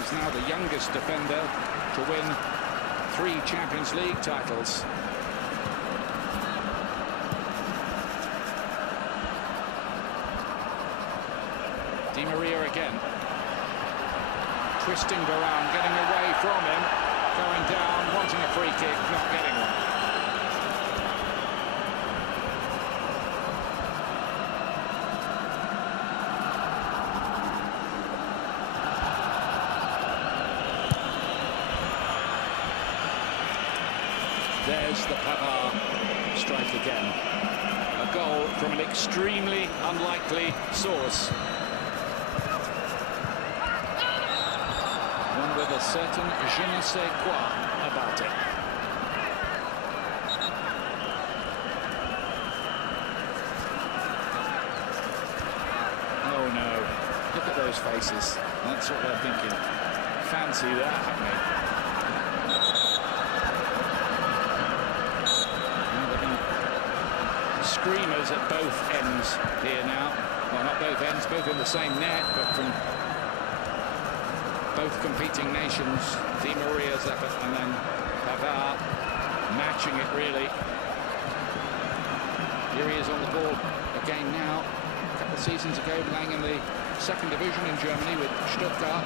is now the youngest defender to win 3 Champions League titles. Di Maria again. Twisting Varane, getting away from him. Going down, wanting a free kick, not getting one. There's the Pavard strike again. A goal from an extremely unlikely source. One with a certain je ne sais quoi about it. Oh no, look at those faces. That's what they're thinking. Fancy that happening. Screamers at both ends here now. Well, not both ends, both in the same net, but from both competing nations. Di Maria's effort and then Pavard matching it really. Here he is on the ball again now. A couple of seasons ago playing in the 2nd division in Germany with Stuttgart.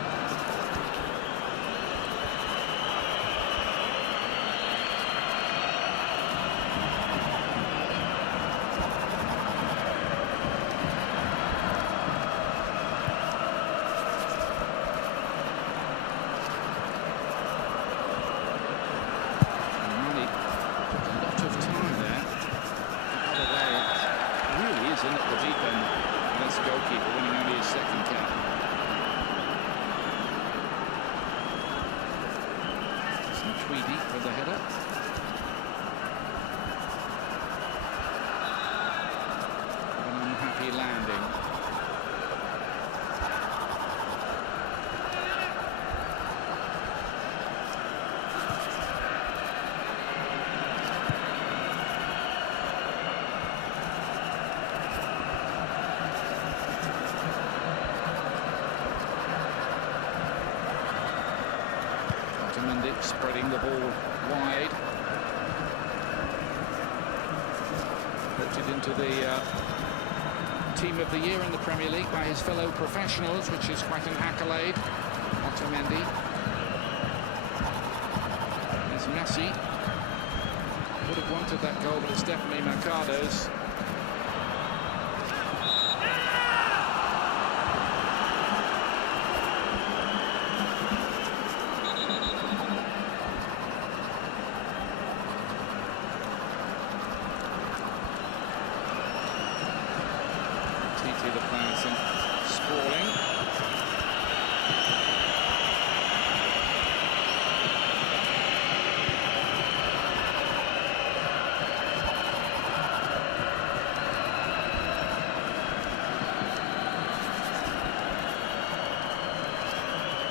In at the deep end, that's the goalkeeper winning only his 2nd cap. Some Tweedy for the header. An unhappy landing. Spreading the ball wide. Voted into the Team of the Year in the Premier League by his fellow professionals, which is quite an accolade. Otamendi. There's Messi. Would have wanted that goal, but it's definitely Mercado's. The players in sprawling.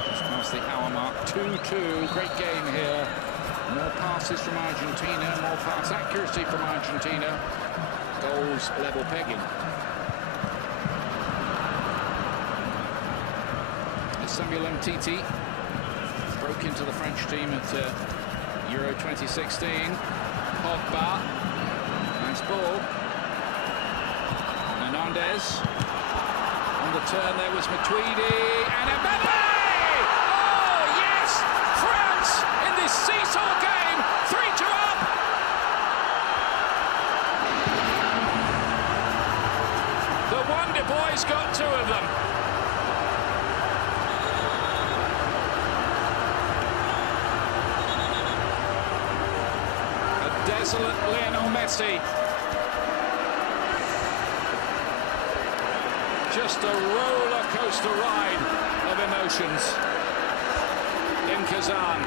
Just past the hour mark. 2-2. Great game here. More passes from Argentina, more pass accuracy from Argentina. Goals level pegging. Samuel Umtiti broke into the French team at Euro 2016. Pogba, nice ball. Hernandez on the turn. There was Matuidi and Mbappe. Oh yes, France in this seesaw game, 3-2 up. The Wonder Boys got two of them. Desolate Lionel Messi. Just a roller coaster ride of emotions in Kazan.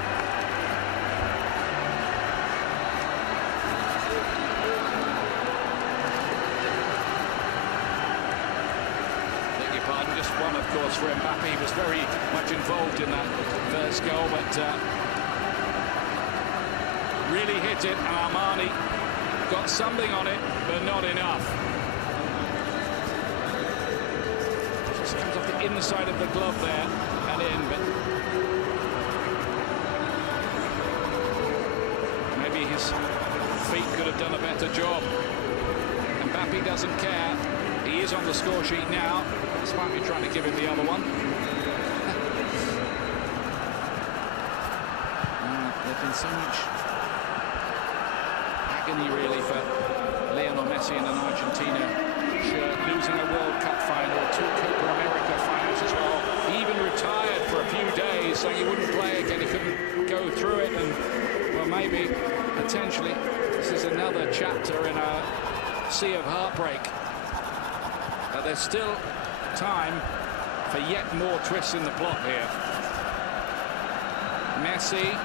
Beg your pardon, just one, of course, for Mbappe. He was very much involved in that first goal, but really hit it, and Armani got something on it, but not enough. Just comes off the inside of the glove there and in, but maybe his feet could have done a better job. Mbappe doesn't care. He is on the score sheet now, despite me trying to give him the other one. There's been so much agony really for Lionel Messi in an Argentina shirt, losing a World Cup final, 2 Copa America finals as well. He even retired for a few days, saying he wouldn't play again, he couldn't go through it, and well, maybe potentially this is another chapter in a sea of heartbreak. But there's still time for yet more twists in the plot here. Messi.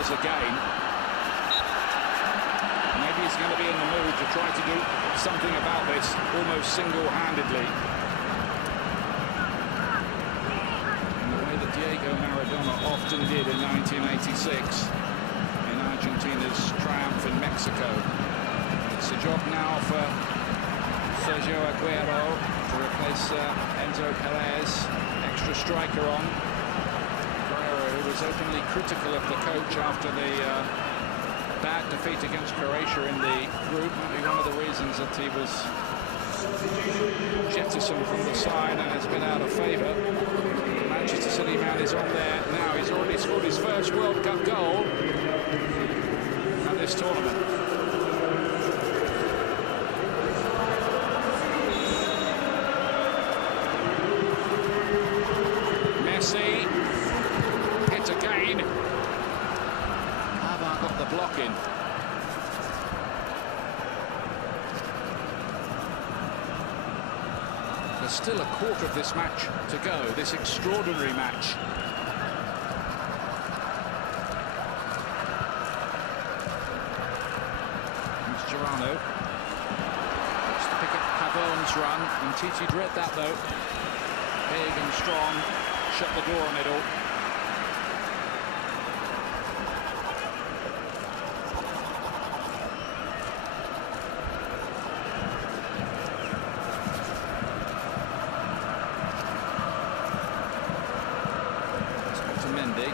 Again, maybe he's going to be in the mood to try to do something about this almost single-handedly, in the way that Diego Maradona often did in 1986 in Argentina's triumph in Mexico. It's a job now for Sergio Aguero to replace Enzo Perez, extra striker on. Was openly critical of the coach after the bad defeat against Croatia in the group. Might be one of the reasons that he was jettisoned from the side and has been out of favour. The Manchester City man is on there now. He's already scored his first World Cup goal at this tournament. Messi. Again, Pavard got the block in. There's still a quarter of this match to go, this extraordinary match. Mascherano. Just to pick up Pavon's run, and Titi read that though. Big and strong, shut the door on it all.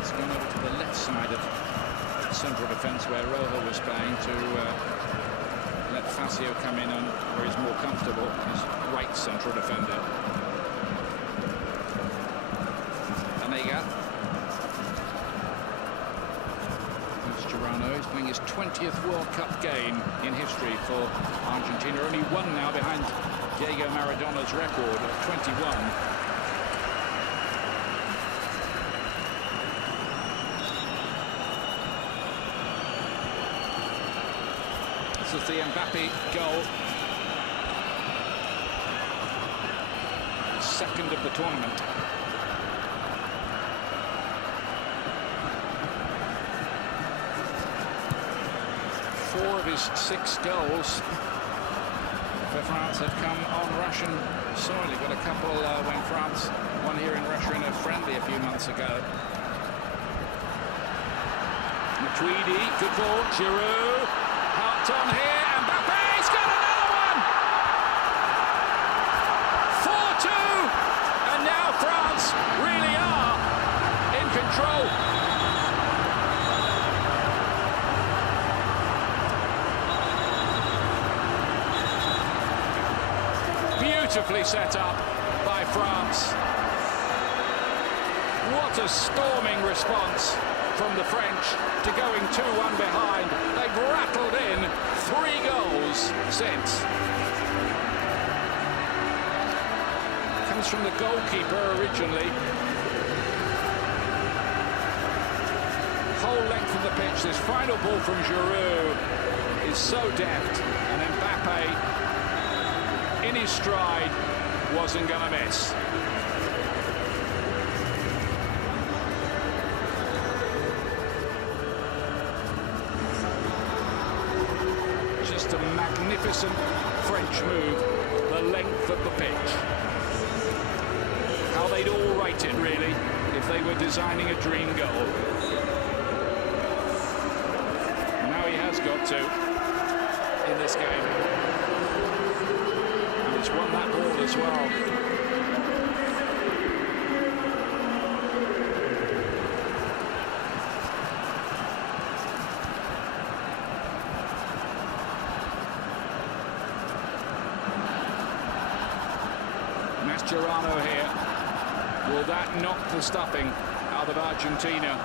He's gone over to the left side of central defence where Rojo was playing to let Facio come in on where he's more comfortable as right central defender. Anega. Mascherano is playing his 20th World Cup game in history for Argentina. Only one now behind Diego Maradona's record of 21. This is the Mbappe goal. Second of the tournament. Four of his 6 goals for France have come on Russian soil. He got a couple when France won here in Russia in a friendly a few months ago. Matuidi, good ball, Giroud, helped on here, Mbappe's got another one! 4-2, and now France really are in control. Beautifully set up by France. What a storming response from the French to going 2-1 behind. They've rattled in 3 goals since. Comes from the goalkeeper originally. Whole length of the pitch. This final ball from Giroud is so deft, and Mbappe in his stride wasn't going to miss. Just a magnificent French move, the length of the pitch. How they'd all rate it, really, if they were designing a dream goal. Now he has got to in this game. He's won that ball as well. Mascherano here. Will that knock the stuffing out of Argentina?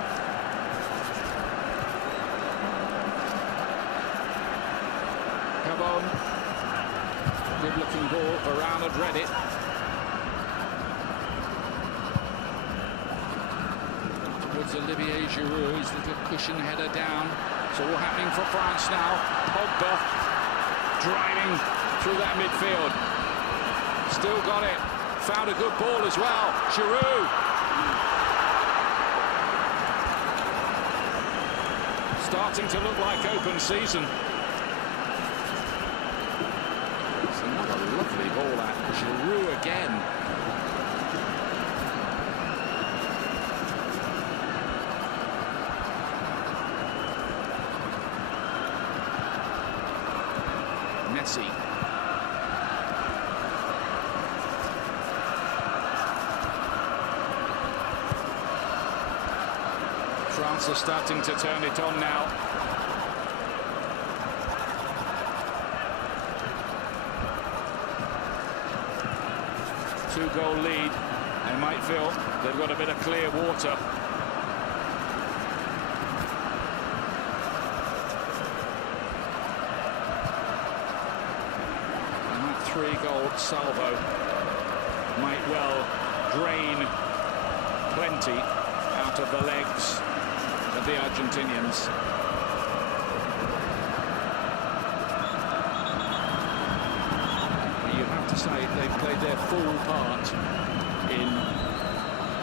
Cabon. Good-looking ball. Varane had read it. Towards Olivier Giroud. His little cushion header down. It's all happening for France now. Pogba driving through that midfield. Still got it. Found a good ball as well. Giroud. Starting to look like open season. Lovely ball at Giroud again. Messi. France are starting to turn it on now. Two-goal lead. They might feel they've got a bit of clear water. And that 3-goal salvo might well drain plenty out of the legs of the Argentinians. To say they've played their full part in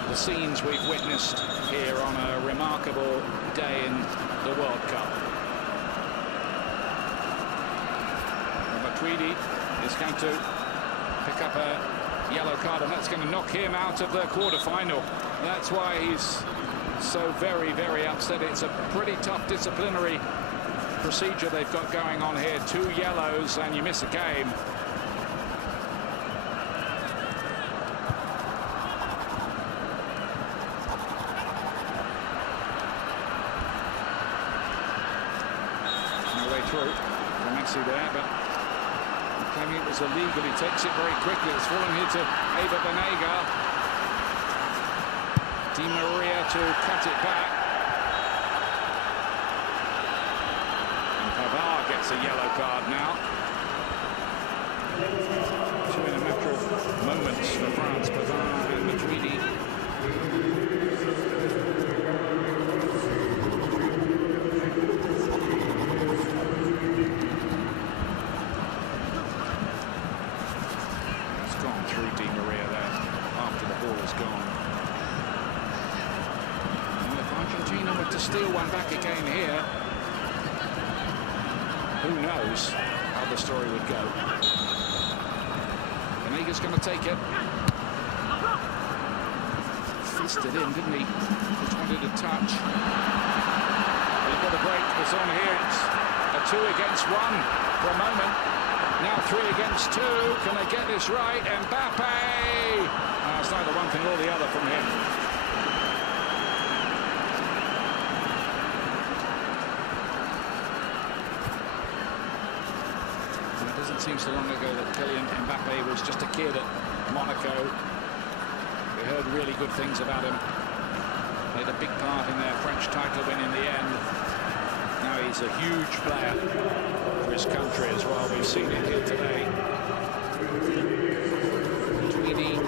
the scenes we've witnessed here on a remarkable day in the World Cup. Matuidi is going to pick up a yellow card, and that's going to knock him out of the quarter-final. That's why he's so very, very upset. It's a pretty tough disciplinary procedure they've got going on here. 2 yellows and you miss a game. penalty there, but claiming it was illegal. He takes it very quickly. It's fallen here to Eva Banega. Di Maria to cut it back. And Pavard gets a yellow card now. Two in a matter of moments for France, Pavard and Matuidi. It's gone through Di Maria there after the ball is gone. And if Argentina were to steal one back again here, who knows how the story would go. Banega's going to take it. Fisted in, didn't he? Just wanted a touch. But he got a break. It's on here. It's a 2 against 1 for a moment. Now 3 against 2. Can they get this right? Mbappe! It's neither one thing or the other from him. And it doesn't seem so long ago that Kylian Mbappe was just a kid at Monaco. We heard really good things about him. Played a big part in their French title win in the end. Now he's a huge player for his country as well. We've seen it here today. Tweedy.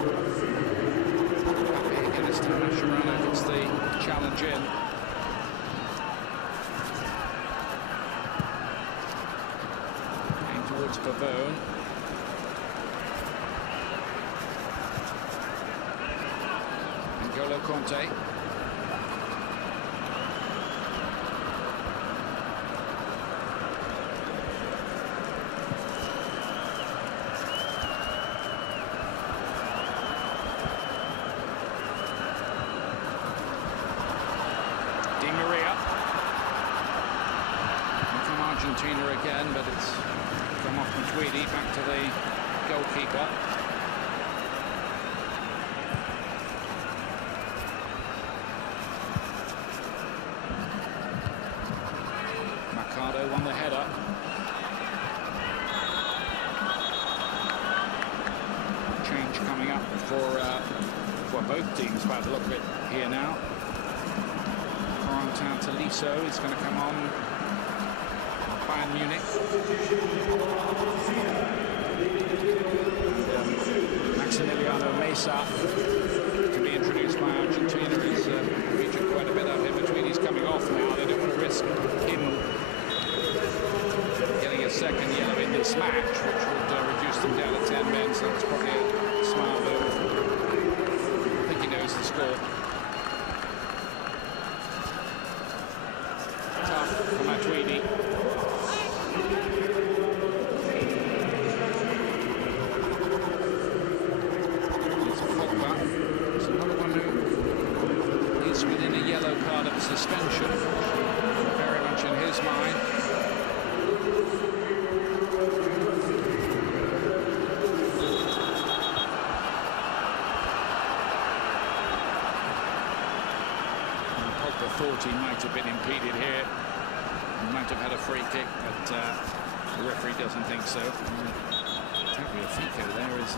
Against Mascherano gets the challenge in. Going towards Pavone. N'Golo Conte. Di Maria. From Argentina again, but it's come off from Tweedy back to the goalkeeper. Won the header. Change coming up for both teams by the look of it here now. Corentin Tolisso is going to come on. Bayern Munich. Maximiliano Mesa can be introduced by Argentina. He's featured quite a bit of him between. He's coming off now. They don't want to risk him getting a second yellow in this match, which would reduce them down to 10 men, so that's probably a smart move. I think he knows the score. Tough for Matuidi. It's Pogba. There's another one who is within a yellow card of suspension. Very much in his mind. Thought he might have been impeded here. He might have had a free kick, but the referee doesn't think so. Tagliafico there is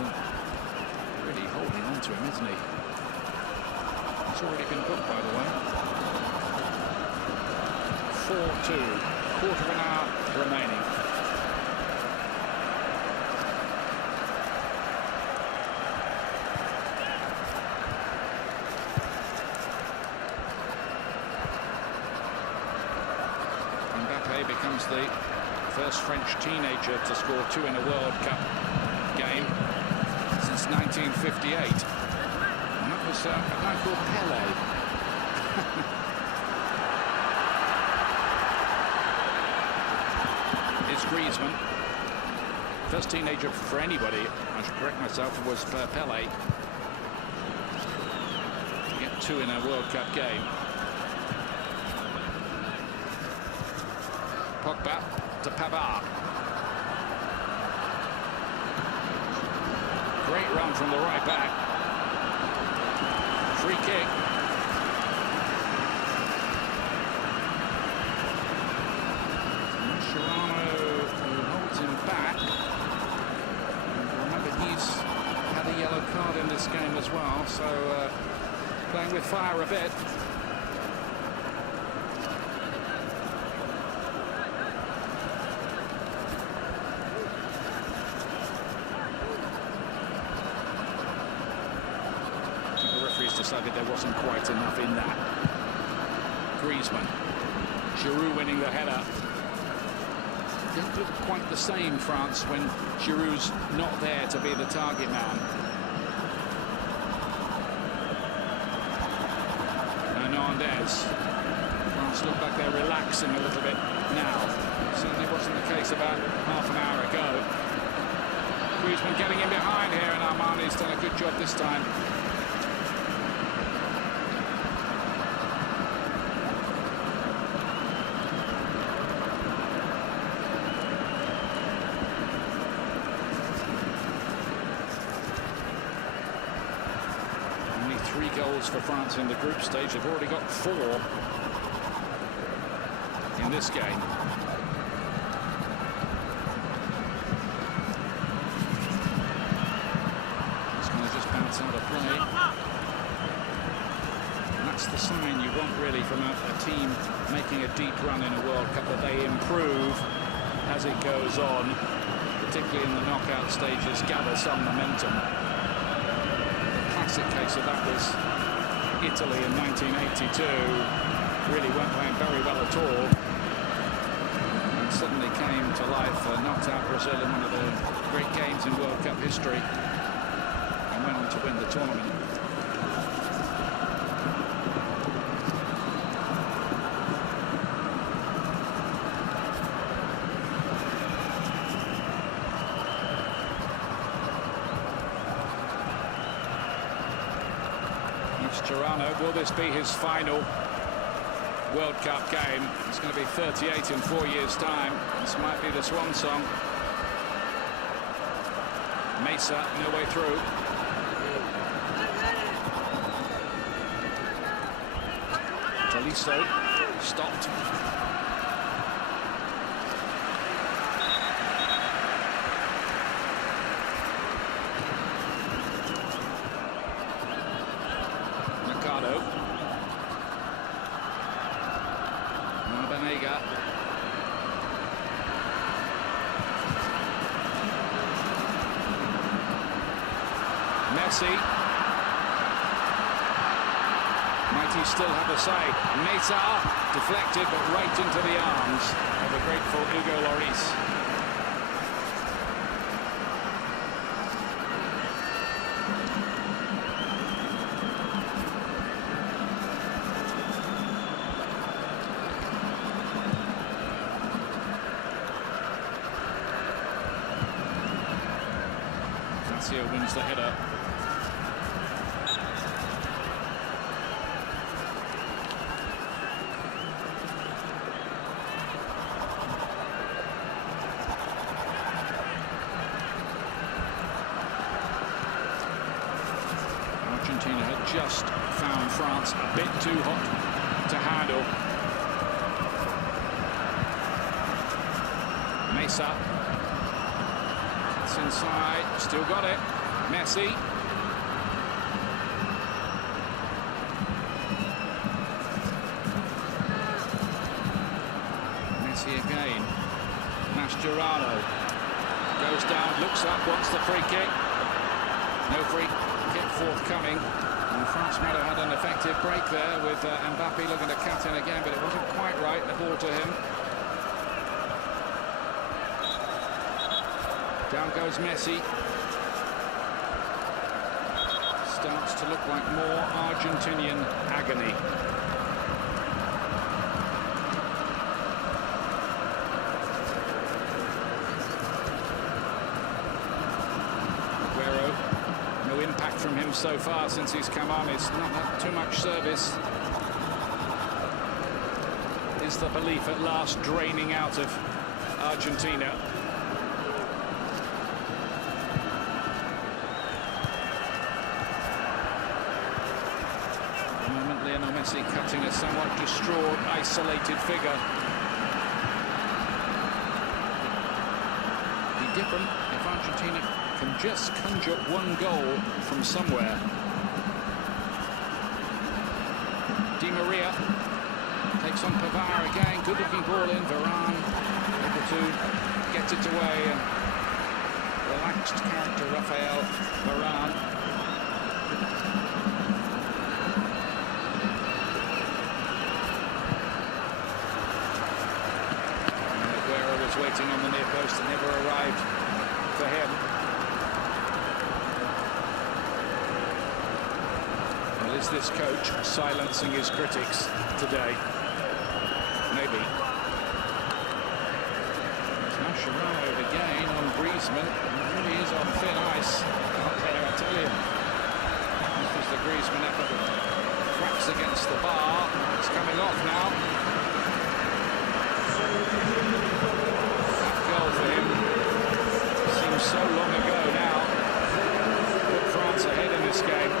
really holding on to him, isn't he? It's already been booked, by the way. 4-2. Quarter of an hour remaining. Mbappe becomes the first French teenager to score 2 in a World Cup game since 1958. And that was a guy called Pelé. It's Griezmann. First teenager for anybody, I should correct myself, was Pelé. To get 2 in a World Cup game. Pogba to Pavard. Great run from the right back. Free kick. Mascherano, who well, so playing with fire a bit. The referees decided there wasn't quite enough in that. Griezmann. Giroud winning the header. Don't look quite the same, France, when Giroud's not there to be the target man. Hernandez. France look like they're relaxing a little bit now. Certainly wasn't the case about half an hour ago. Griezmann getting in behind here, and Armani's done a good job this time. Only 3 goals for France in the group stage. They've already got 4 in this game. It's going to just bounce out of play. And that's the sign you want, really, from a team making a deep run in a World Cup, that they improve as it goes on, particularly in the knockout stages, gather some momentum. Classic case of that was Italy in 1982. Really weren't playing very well at all, and suddenly came to life, knocked out Brazil in one of the great games in World Cup history, and went on to win the tournament. Mascherano, will this be his final World Cup game? It's going to be 38 in 4 years' time. This might be the swan song. Mesa, no way through. Tolisso, stopped. Messi. Might he still have a say? Mesa deflected, but right into the arms of the grateful Hugo Lloris. Lazio wins the header. Argentina had just found France a bit too hot to handle. Mesa. It's inside, still got it. Messi. Messi again. Mascherano goes down, looks up, wants the free kick. No free kick forthcoming. And France might have had an effective break there with Mbappe looking to cut in again, but it wasn't quite right. The ball to him. Down goes Messi. Starts to look like more Argentinian agony. Aguero, no impact from him so far since he's come on. It's not had too much service. Is the belief at last draining out of Argentina? Messi cutting a somewhat distraught, isolated figure. It'd be different if Argentina can just conjure one goal from somewhere. Di Maria takes on Pavard again. Good looking ball in. Varane able to get it away. Relaxed character, Raphael Varane. Aguero was waiting on the near post and never arrived for him. Well, is this coach silencing his critics today? Maybe. Mascherano again on Griezmann. He really is on thin ice out there, I tell you. This was the Griezmann effort. Cracks against the bar. It's coming off now. That goal for him seems so long ago now. Put France ahead in this game.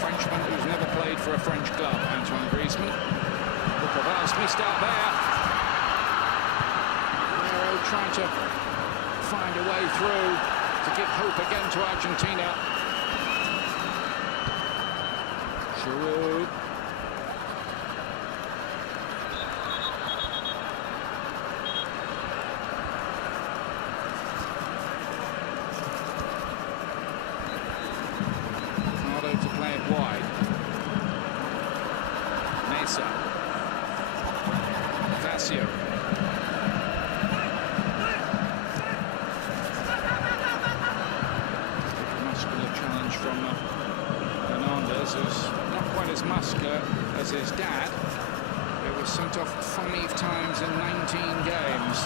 Frenchman who's never played for a French club, Antoine Griezmann. Pavard's missed out there. Aguero trying to find a way through to give hope again to Argentina. Giroud. To play it wide. Mesa. Facio. Muscular challenge from Hernandez, who's not quite as muscular as his dad. He was sent off 5 times in 19 games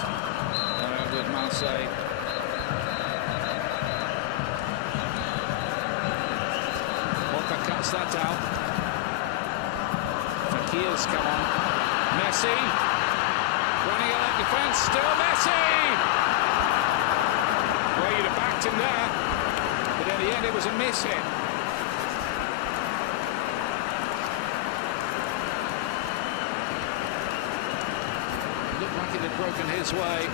with Marseille. Cuts that out. Fakir's come on. Messi running at that defence. Still Messi. Well, you'd have backed him there, but in the end, it was a miss hit. It looked like it had broken his way.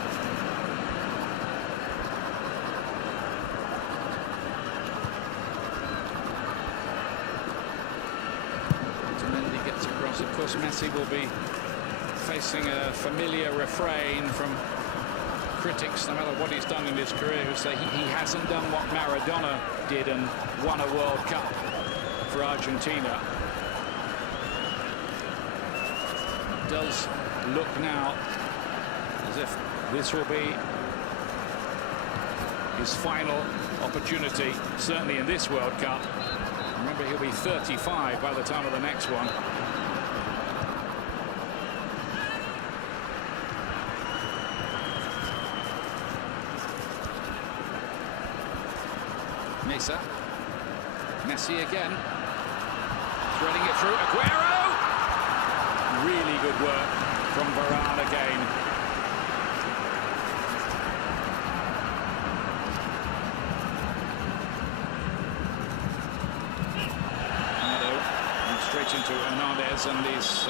Of course, Messi will be facing a familiar refrain from critics, no matter what he's done in his career, who say he hasn't done what Maradona did and won a World Cup for Argentina. It does look now as if this will be his final opportunity, certainly in this World Cup. Remember, he'll be 35 by the time of the next one. Mesa. Messi again. Threading it through. Aguero! Really good work from Varane again. And straight into Hernandez and these...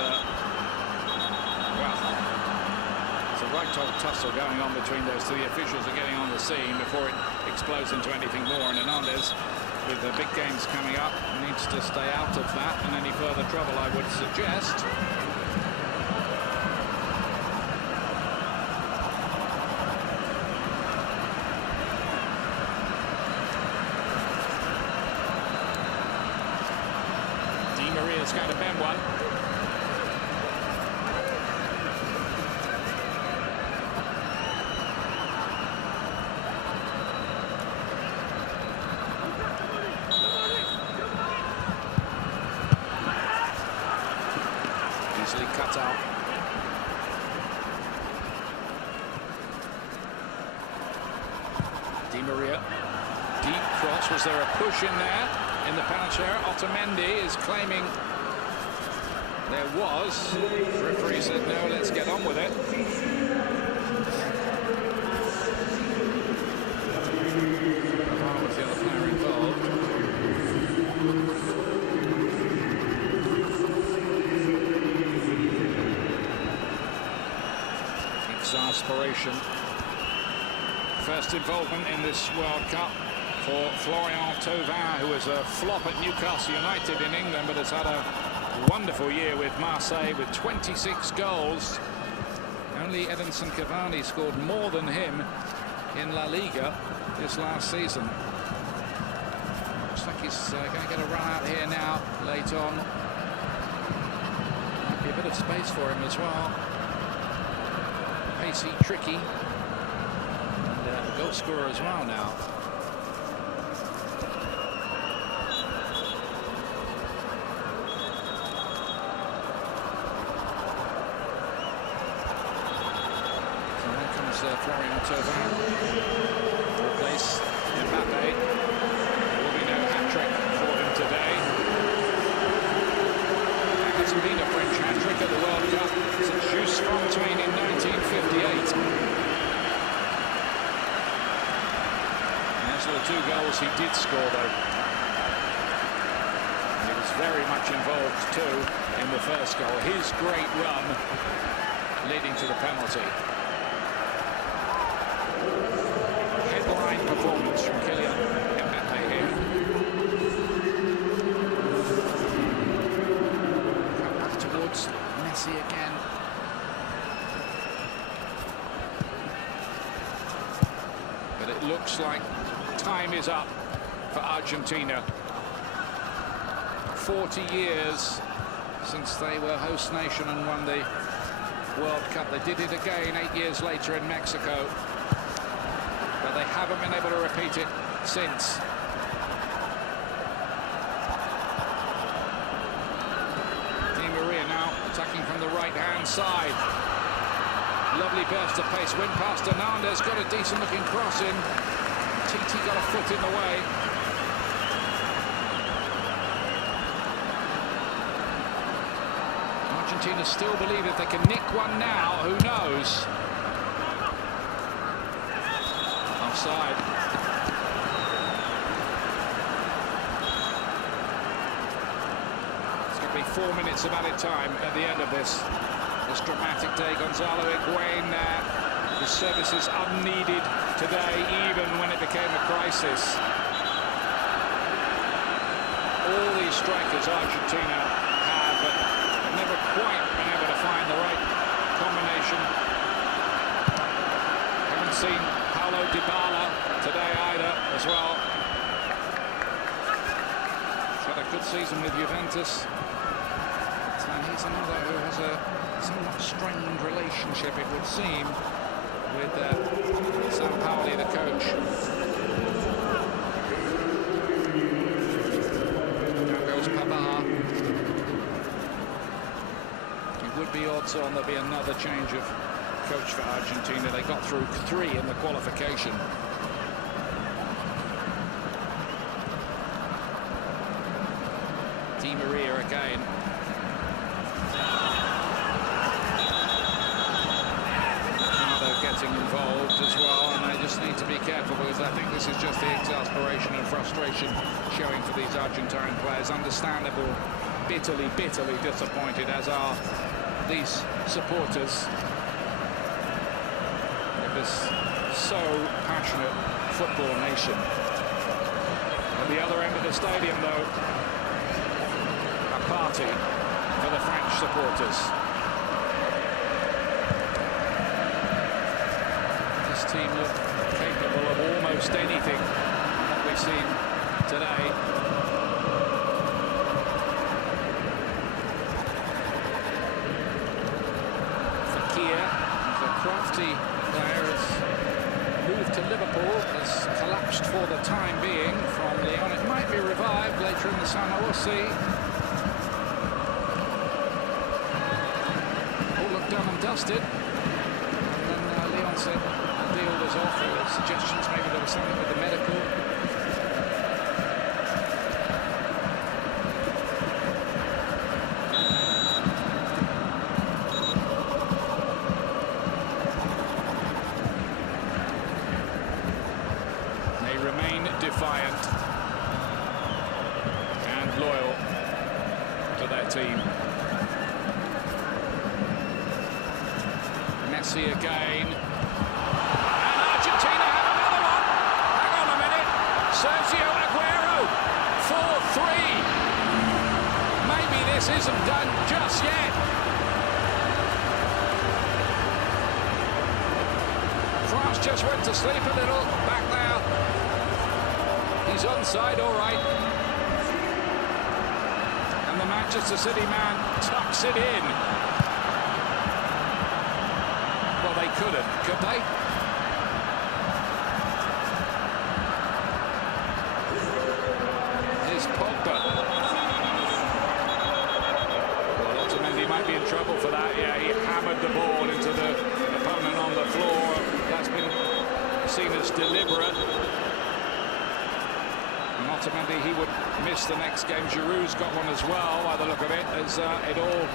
well, it's a right old tussle going on between those two. The officials are getting on the scene before it explodes into anything more, and Hernandez, with the big games coming up, needs to stay out of that and any further trouble, I would suggest. Di Maria's going to bend one. Cut out. Di Maria, deep cross. Was there a push in there in the penalty area? Otamendi is claiming there was. The referee said no, let's get on with it. Pavard was the other player involved. aspiration. First involvement in this World Cup for Florian Thauvin, who was a flop at Newcastle United in England, but has had a wonderful year with Marseille with 26 goals. Only Edinson Cavani scored more than him in La Liga this last season. Looks like he's going to get a run out here now, late on. Might be a bit of space for him as well. Pacey, tricky. And a goal scorer as well now. Florian Thauvin to replace Mbappe. There will be no hat-trick for him today. There hasn't been a French hat-trick at the World Cup since Jules Fontaine in 1958. Those are the 2 goals he did score, though. He was very much involved, too, in the first goal. His great run leading to the penalty. Headline performance from Kylian Mbappe here. Back towards Messi again. But it looks like time is up for Argentina. 40 years since they were host nation and won the World Cup. They did it again 8 years later in Mexico. But they haven't been able to repeat it since. Di Maria now attacking from the right-hand side. Lovely burst of pace. Win past Hernandez. Got a decent-looking cross in. TT got a foot in the way. Argentina still believe if they can nick one now, who knows? Offside. It's going to be 4 minutes of added time at the end of this dramatic day. Gonzalo Higuain there. His services unneeded today, even when it became a crisis. All these strikers Argentina have, but have never quite been able to find the right combination. Haven't seen Paulo Dybala today either as well. He's had a good season with Juventus. And he's another who has a somewhat strained relationship, it would seem, with Sampaoli, the coach. Now goes Pavard. It would be odds on there'll be another change of coach for Argentina. They got through 3 in the qualification. Di Maria again. Getting involved as well, and they just need to be careful, because I think this is just the exasperation and frustration showing for these Argentine players. Understandable, bitterly disappointed, as are these supporters of this so passionate football nation. At the other end of the stadium, though, a party for the French supporters. This team look capable of almost anything that we've seen today. Fekir, who's a crafty player, has moved to Liverpool, has collapsed for the time being from Lyon. It might be revived later in the summer, we'll see. All looked done and dusted. And then Lyon said the deal was off. There were suggestions maybe there was something with the medical. They remain defiant and loyal to their team. Messi again. And Argentina have another one. Hang on a minute. Sergio Aguero, 4-3. Maybe this isn't done just yet. France just went to sleep a little. Back now. He's onside, all right. And the Manchester City man tucks it in. Well, they couldn't, could they? Here's Pogba. Well, Otamendi might be in trouble for that. Yeah, he hammered the ball into the opponent on the floor. That's been seen as deliberate. And Otamendi, he would miss the next game. Giroud's got one as well, by the look of it, as it all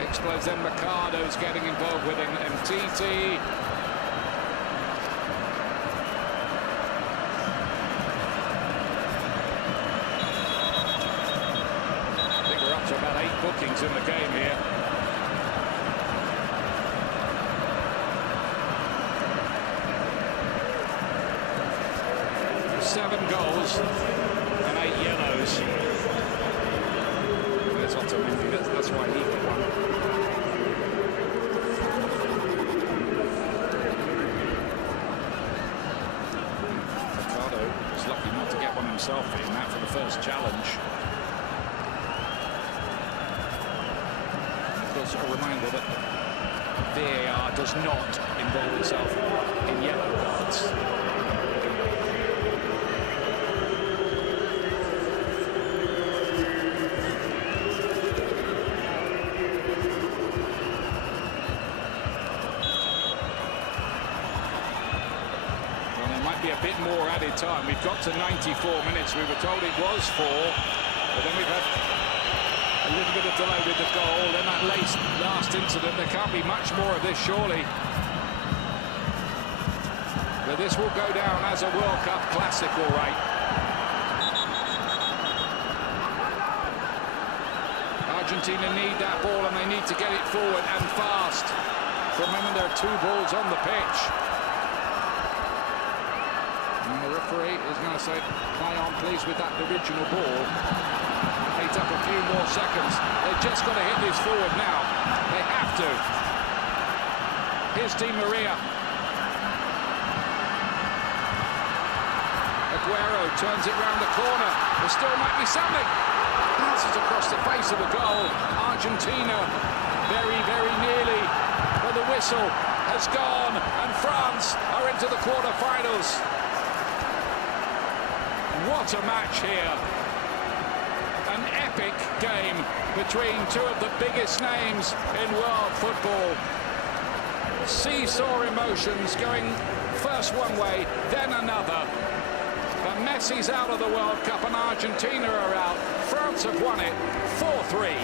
explodes. Then Mercado's getting involved with an MTT. I think we're up to about 8 bookings in the game here. Seven goals and 8 yellows. There's Otamendi, that's why he got one. Mercado was lucky not to get one himself in that for the first challenge. Of course, a reminder that VAR does not involve itself in yellow cards. Be a bit more added time. We've got to 94 minutes. We were told it was 4, but then we've had a little bit of delay with the goal. Then that last incident. There can't be much more of this, surely. But this will go down as a World Cup classic, all right. Argentina need that ball, and they need to get it forward and fast. Remember, there are 2 balls on the pitch. And the referee is going to say, play on, please, with that original ball. Takes up a few more seconds. They've just got to hit this forward now. They have to. Here's Di Maria. Aguero turns it round the corner. There still might be something. Passes across the face of the goal. Argentina very, very nearly. But the whistle has gone, and France are into the quarter-finals. What a match here. An epic game between 2 of the biggest names in world football. Seesaw emotions going first one way, then another. But Messi's out of the World Cup and Argentina are out. France have won it 4-3.